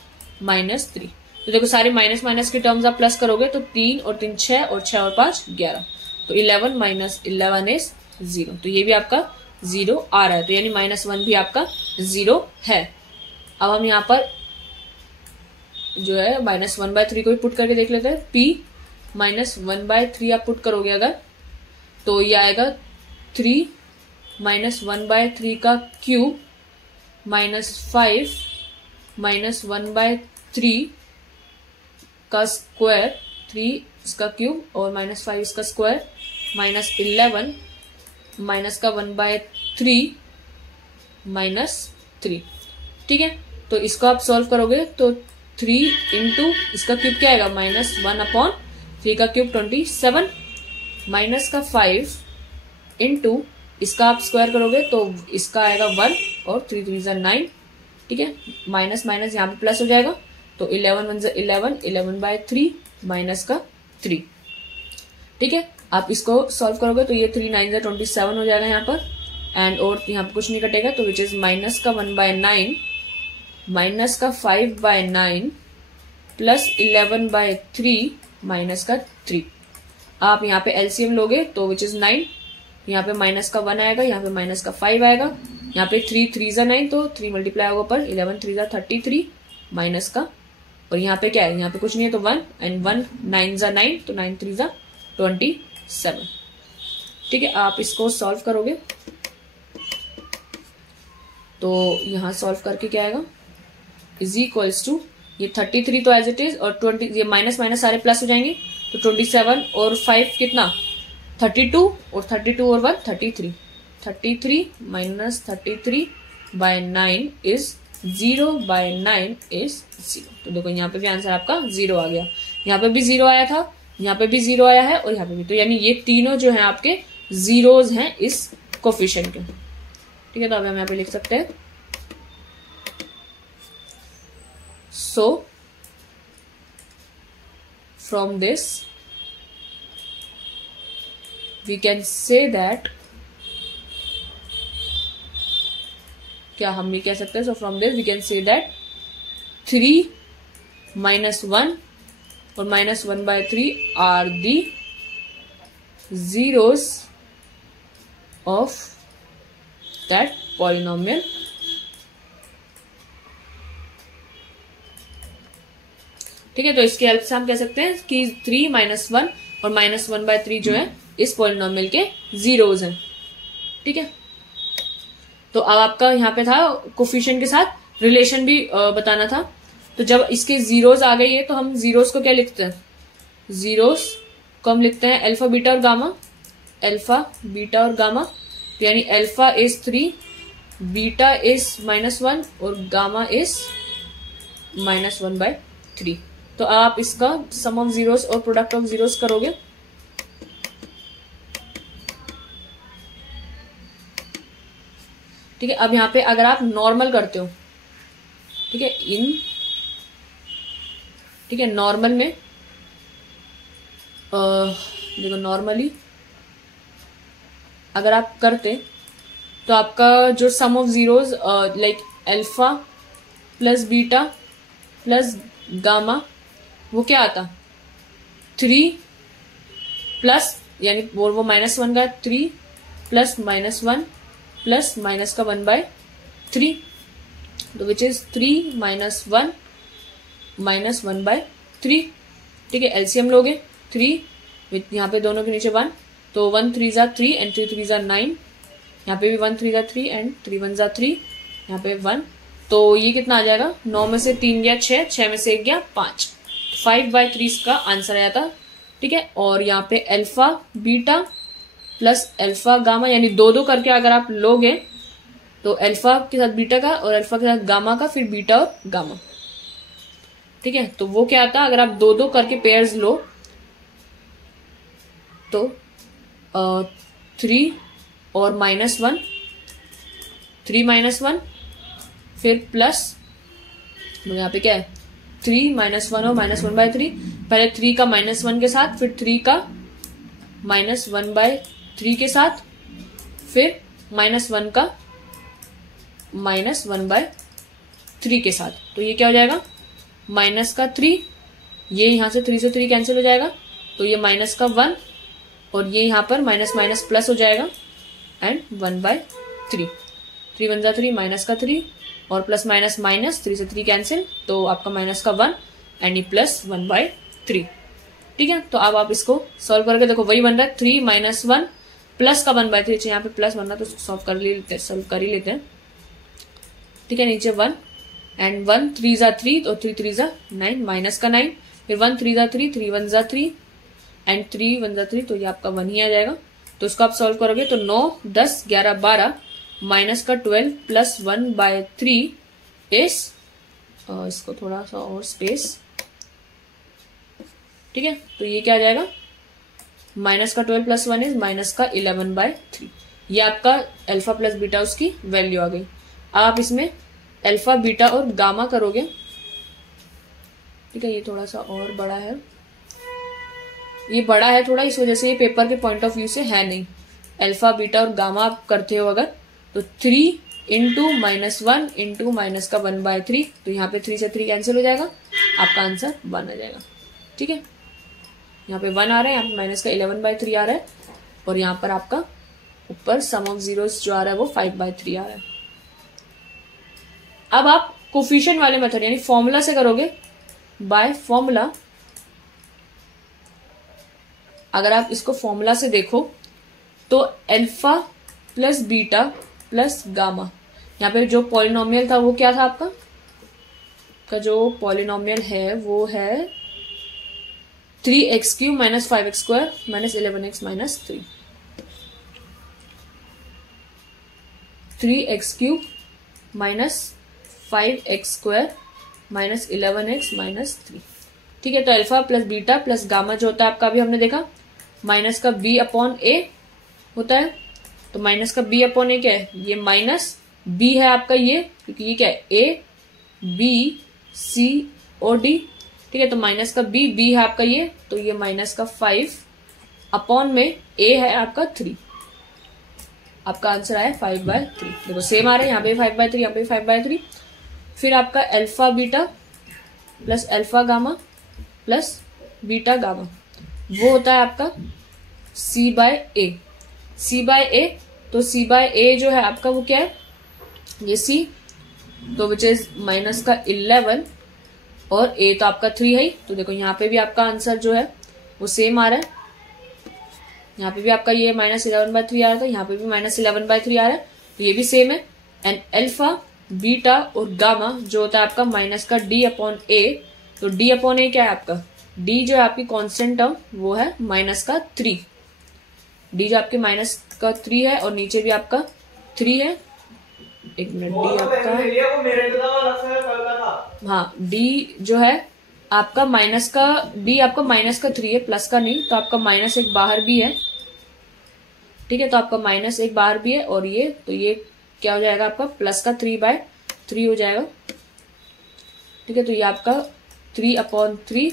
-3। तो देखो सारे माइनस माइनस के टर्म्स आप प्लस करोगे तो 3 और 3 6 और 6 और 5 11, तो 11 -11 इज 0। तो ये भी आपका 0 आ रहा है, तो यानी -1 भी आपका 0 है। अब हम यहाँ पर जो है -1/3 को भी पुट करके देख लेते हैं। P -1/3 आप पुट करोगे अगर, तो ये आएगा 3 -1/3 का क्यूब -5 -1/3 का स्क्वायर, 3 इसका क्यूब और -5 इसका स्क्वायर -11 माइनस का 1/3 -3। ठीक है, तो इसको आप सॉल्व करोगे तो 3 इंटू इसका क्यूब क्या आएगा, -1/3 का क्यूब 27 माइनस का 5 इंटू इसका आप स्क्वायर करोगे तो इसका आएगा 1 और 3 3 जा 9। ठीक है, माइनस माइनस यहाँ पे प्लस हो जाएगा, तो 11 1 जा 11, 11/3 माइनस का 3। ठीक है, आप इसको सॉल्व करोगे तो ये 3 9 जा 27 हो जाएगा यहाँ पर, एंड और यहाँ पे कुछ नहीं कटेगा, तो विच इज माइनस का 1/9 माइनस का 5/9 प्लस 11/3 माइनस का 3। आप यहाँ पे एलसीएम लोगे तो विच इज 9, यहाँ पे माइनस का 1 आएगा, यहाँ पे माइनस का 5 आएगा, यहाँ पे 3 3 जा 9, तो 3 मल्टीप्लाई होगा पर 11 3 जा 33 माइनस का, और यहाँ पे क्या है, यहाँ पे कुछ नहीं है तो 1 एंड 1 9 जा 9, तो 9 3 जा 27। ठीक है, आप इसको सॉल्व करोगे तो यहाँ सॉल्व करके क्या आएगा, इज इक्वल्स टू ये 33 तो एज इट इज, और 20 ये माइनस माइनस सारे प्लस हो जाएंगे, तो 27 और 5 कितना 32, और 32 और 1 33, 33 माइनस 33/9 इज 0/9 इज 0। तो देखो यहाँ पे भी आंसर आपका 0 आ गया, यहाँ पे भी 0 आया था, यहाँ पे भी 0 आया है, और यहाँ पे भी, तो यानी ये तीनों जो है आपके जीरोज हैं इस कोफिशिएंट के। ठीक है, तो अब हम यहाँ पे लिख सकते हैं, so from this we can say that, क्या हम ये कह सकते हैं, so from this we can say that 3 -1 और -1/3 are the zeros of that polynomial। ठीक है, तो इसकी हेल्प से हम कह सकते हैं कि 3 -1 और -1/3 जो है इस पॉलिनोमियल के जीरोज हैं। ठीक है, तो अब आपका यहाँ पे था कोफिशिएंट के साथ रिलेशन भी बताना था। तो जब इसके जीरोज आ गई है तो हम जीरोज को क्या लिखते हैं, जीरोज को हम लिखते हैं अल्फा बीटा और गामा, अल्फा बीटा और गामा, तो यानी अल्फा इज 3, बीटा इज -1 और गामा इज -1/3। तो आप इसका सम ऑफ जीरोस और प्रोडक्ट ऑफ जीरोस करोगे, ठीक है। अब यहाँ पे अगर आप नॉर्मल करते हो, ठीक है, ठीक है, नॉर्मल में देखो नॉर्मली अगर आप करते तो आपका जो sum of zeros like alpha plus beta plus gamma वो क्या आता, 3 प्लस यानी वो -1 का 3 प्लस -1 प्लस माइनस का 1/3, तो विच इज 3 -1 -1/3। ठीक है, एलसीएम लोगे 3 विथ यहाँ पे दोनों के नीचे 1, तो 1 3 जा 3 एंड 3 3 जा 9, यहाँ पे भी 1 3 जा 3 एंड 3 1 जा 3, यहाँ पे 1, तो ये कितना आ जाएगा, 9 में से 3 गया 6, 6 में से 1 गया 5, 5/3 इसका आंसर आया था। ठीक है, और यहाँ पे alpha beta plus alpha gamma, यानी 2-2 करके अगर आप लोगे तो अल्फा के साथ बीटा का और अल्फा के साथ गामा का, फिर बीटा और गामा। ठीक है, तो वो क्या आता है, अगर आप 2-2 करके पेयर्स लो तो 3 और -1, 3 -1, फिर प्लस, तो यहाँ पे क्या है 3 -1 और -1/3, पहले 3 का -1 के साथ, फिर 3 का -1/3 के साथ, फिर -1 का -1/3 के साथ, तो ये क्या हो जाएगा -3, ये यहां से 3 से 3 कैंसिल हो जाएगा, तो ये -1 और ये यहां पर माइनस प्लस हो जाएगा एंड 1/3, 3 1 जा 3 -3 और प्लस माइनस माइनस, 3 से 3 कैंसिल, तो आपका -1 एंड ये +1/3। ठीक है, तो अब आप इसको सॉल्व करके देखो, वही बन रहा है 3 - 1 प्लस का 1/3, यहाँ पे प्लस बन रहा तो सॉल्व कर ही लेते हैं। ठीक है, नीचे 1 एंड 1 3 जा 3, तो 3 3 जा 9, माइनस का 9, फिर 1 3 जा 3, 3 1 जा 3 एंड 3 1 जा 3, तो ये आपका 1 ही आ जाएगा। तो इसको आप सॉल्व करोगे तो 9 10 11 12 माइनस का 12 प्लस 1/3 इज, इसको थोड़ा सा और स्पेस। ठीक है, तो ये क्या आ जाएगा, माइनस का 12 प्लस 1 इज माइनस का 11/3। ये आपका अल्फा प्लस बीटा उसकी वैल्यू आ गई। आप इसमें अल्फा बीटा और गामा करोगे। ठीक है, ये थोड़ा सा और बड़ा है, ये बड़ा है थोड़ा, इस वजह से ये पेपर के पॉइंट ऑफ व्यू से है नहीं। अल्फा बीटा और गामा आप करते हो अगर, तो 3 इंटू -1 इंटू माइनस का 1/3, तो यहाँ पे 3 से 3 कैंसिल हो जाएगा, आपका आंसर 1 आ जाएगा। ठीक है, यहाँ पे 1 आ रहा है, यहाँ पे माइनस का 11/3 आ रहा है, और यहाँ पर आपका ऊपर सम ऑफ जीरोस जो आ रहा है वो 5/3 आ रहा है। अब आप कोफिशिएंट वाले मेथड यानी फॉर्मूला से करोगे, बाय फॉर्मूला। अगर आप इसको फॉर्मूला से देखो तो alpha plus beta plus gamma, यहाँ पे जो पॉलिनोमियल था वो क्या था आपका, का जो पॉलिनोमियल है वो है 3x³ - 5x² - 11x - 3, 3x³ - 5x² - 11x - 3। ठीक है, तो alpha plus beta plus gamma जो होता है आपका, अभी हमने देखा माइनस का b/a होता है, तो माइनस का b/a क्या है, ये माइनस b है आपका ये, क्योंकि ये क्या है a b c और d। ठीक है, तो माइनस का b है आपका ये, तो ये माइनस का 5 में a है आपका 3, आपका आंसर आया 5/3। देखो सेम आ रहा है, यहाँ पे 5/3 यहाँ पे 5/3। फिर आपका alpha beta plus alpha gamma plus beta gamma, वो होता है आपका c/a, c/a, तो c/a जो है आपका वो क्या है, ये c, तो विच इज माइनस का 11 और a तो आपका 3 है। तो देखो यहाँ पे भी आपका आंसर जो है वो सेम आ रहा है, यहाँ पे भी आपका ये -11/3 आ रहा था, यहाँ पे भी -11/3 आ रहा है, तो ये भी सेम है। एंड अल्फा बीटा और गामा जो होता है आपका माइनस का d/a, तो d/a क्या है आपका, d जो है आपकी कांस्टेंट टर्म वो है -3, d जो आपके -3 है और नीचे भी आपका 3 है। एक मिनट, d आपका, हाँ d जो है आपका d आपका -3 है, प्लस का नहीं, तो आपका -1 बाहर भी है। ठीक है, तो आपका -1 बाहर भी है, और ये तो ये क्या हो जाएगा आपका प्लस का 3/3 हो जाएगा। ठीक है, तो ये आपका 3/3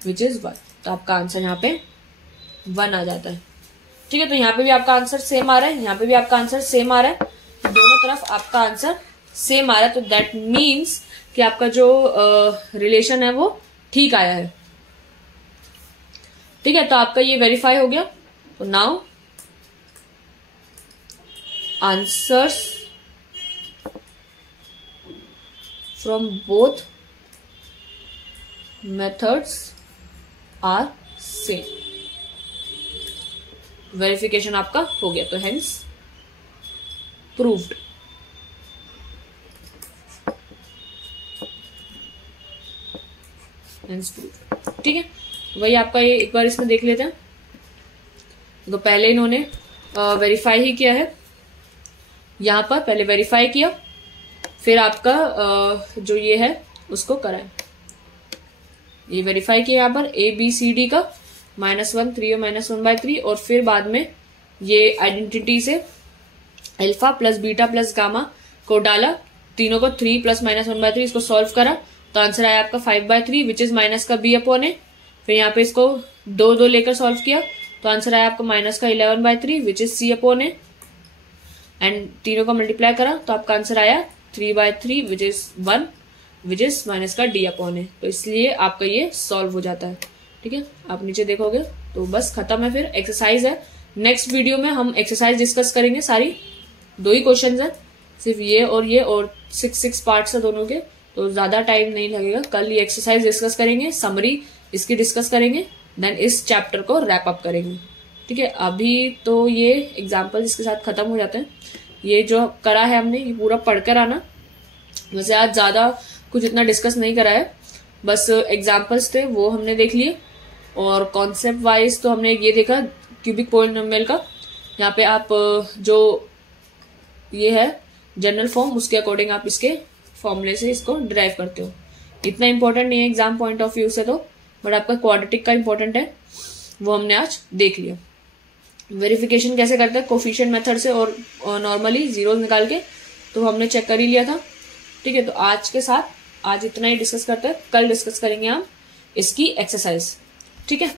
विच इज 1, तो आपका आंसर यहाँ पे 1 आ जाता है। ठीक है, तो यहाँ पे भी आपका आंसर सेम आ रहा है, यहाँ पे भी आपका आंसर सेम आ रहा है, तो दोनों तरफ आपका आंसर सेम आ रहा है, तो दैट मीन्स कि आपका जो रिलेशन है वो ठीक आया है। ठीक है, तो आपका ये वेरीफाई हो गया। तो now answers from both methods are same. Verification आपका हो गया, तो हेंस प्रूव्ड। हेंस प्रूव्ड, ठीक है। वही आपका ये एक बार इसमें देख लेते हैं। तो पहले इन्होंने वेरीफाई ही किया है, यहां पर पहले वेरीफाई किया, फिर आपका जो ये है उसको कराएं, ये वेरीफाई किया यहाँ पर ABCD का -1 3 और -1/3, और फिर बाद में ये आइडेंटिटी से alpha plus beta plus gamma को डाला, तीनों को 3 + -1/3 इसको सॉल्व करा, तो आंसर आया आपका 5/3 विच इज माइनस का B/A। फिर यहाँ पे इसको 2 लेकर सॉल्व किया, तो आंसर आया आपका -11/3 विच इज C/A, एंड तीनों का मल्टीप्लाई करा तो आपका आंसर आया 3/3 which is 1 which is minus का D/A। तो इसलिए आपका ये सॉल्व हो जाता है, ठीक है। आप नीचे देखोगे तो बस खत्म है। फिर एक्सरसाइज है, नेक्स्ट वीडियो में हम एक्सरसाइज डिस्कस करेंगे, सारी 2 ही क्वेश्चन है, सिर्फ ये और 6 पार्ट्स है दोनों के, तो ज्यादा टाइम नहीं लगेगा। कल ये एक्सरसाइज डिस्कस करेंगे, समरी इसकी डिस्कस करेंगे, देन इस चैप्टर को रैप अप करेंगे, ठीक है। अभी तो ये एग्जाम्पल इसके साथ खत्म हो जाते हैं। ये जो करा है हमने ये पूरा पढ़कर आना, वैसे आज ज्यादा कुछ इतना डिस्कस नहीं करा है, बस एग्जाम्पल्स थे वो हमने देख लिए, और कॉन्सेप्ट वाइज तो हमने ये देखा क्यूबिक पॉलिनोमियल का, यहाँ पे आप जो ये है जनरल फॉर्म उसके अकॉर्डिंग आप इसके फॉर्मूले से इसको डिराइव करते हो। इतना इंपॉर्टेंट नहीं है एग्जाम पॉइंट ऑफ व्यू से तो, बट आपका क्वाड्रेटिक का इंपॉर्टेंट है, वो हमने आज देख लिया। वेरिफिकेशन कैसे करते हैं कोफिशिएंट मेथड से और नॉर्मली जीरोस निकाल के, तो हमने चेक कर ही लिया था, ठीक है। तो आज के साथ आज इतना ही डिस्कस करते हैं, कल डिस्कस करेंगे हम इसकी एक्सरसाइज, ठीक है।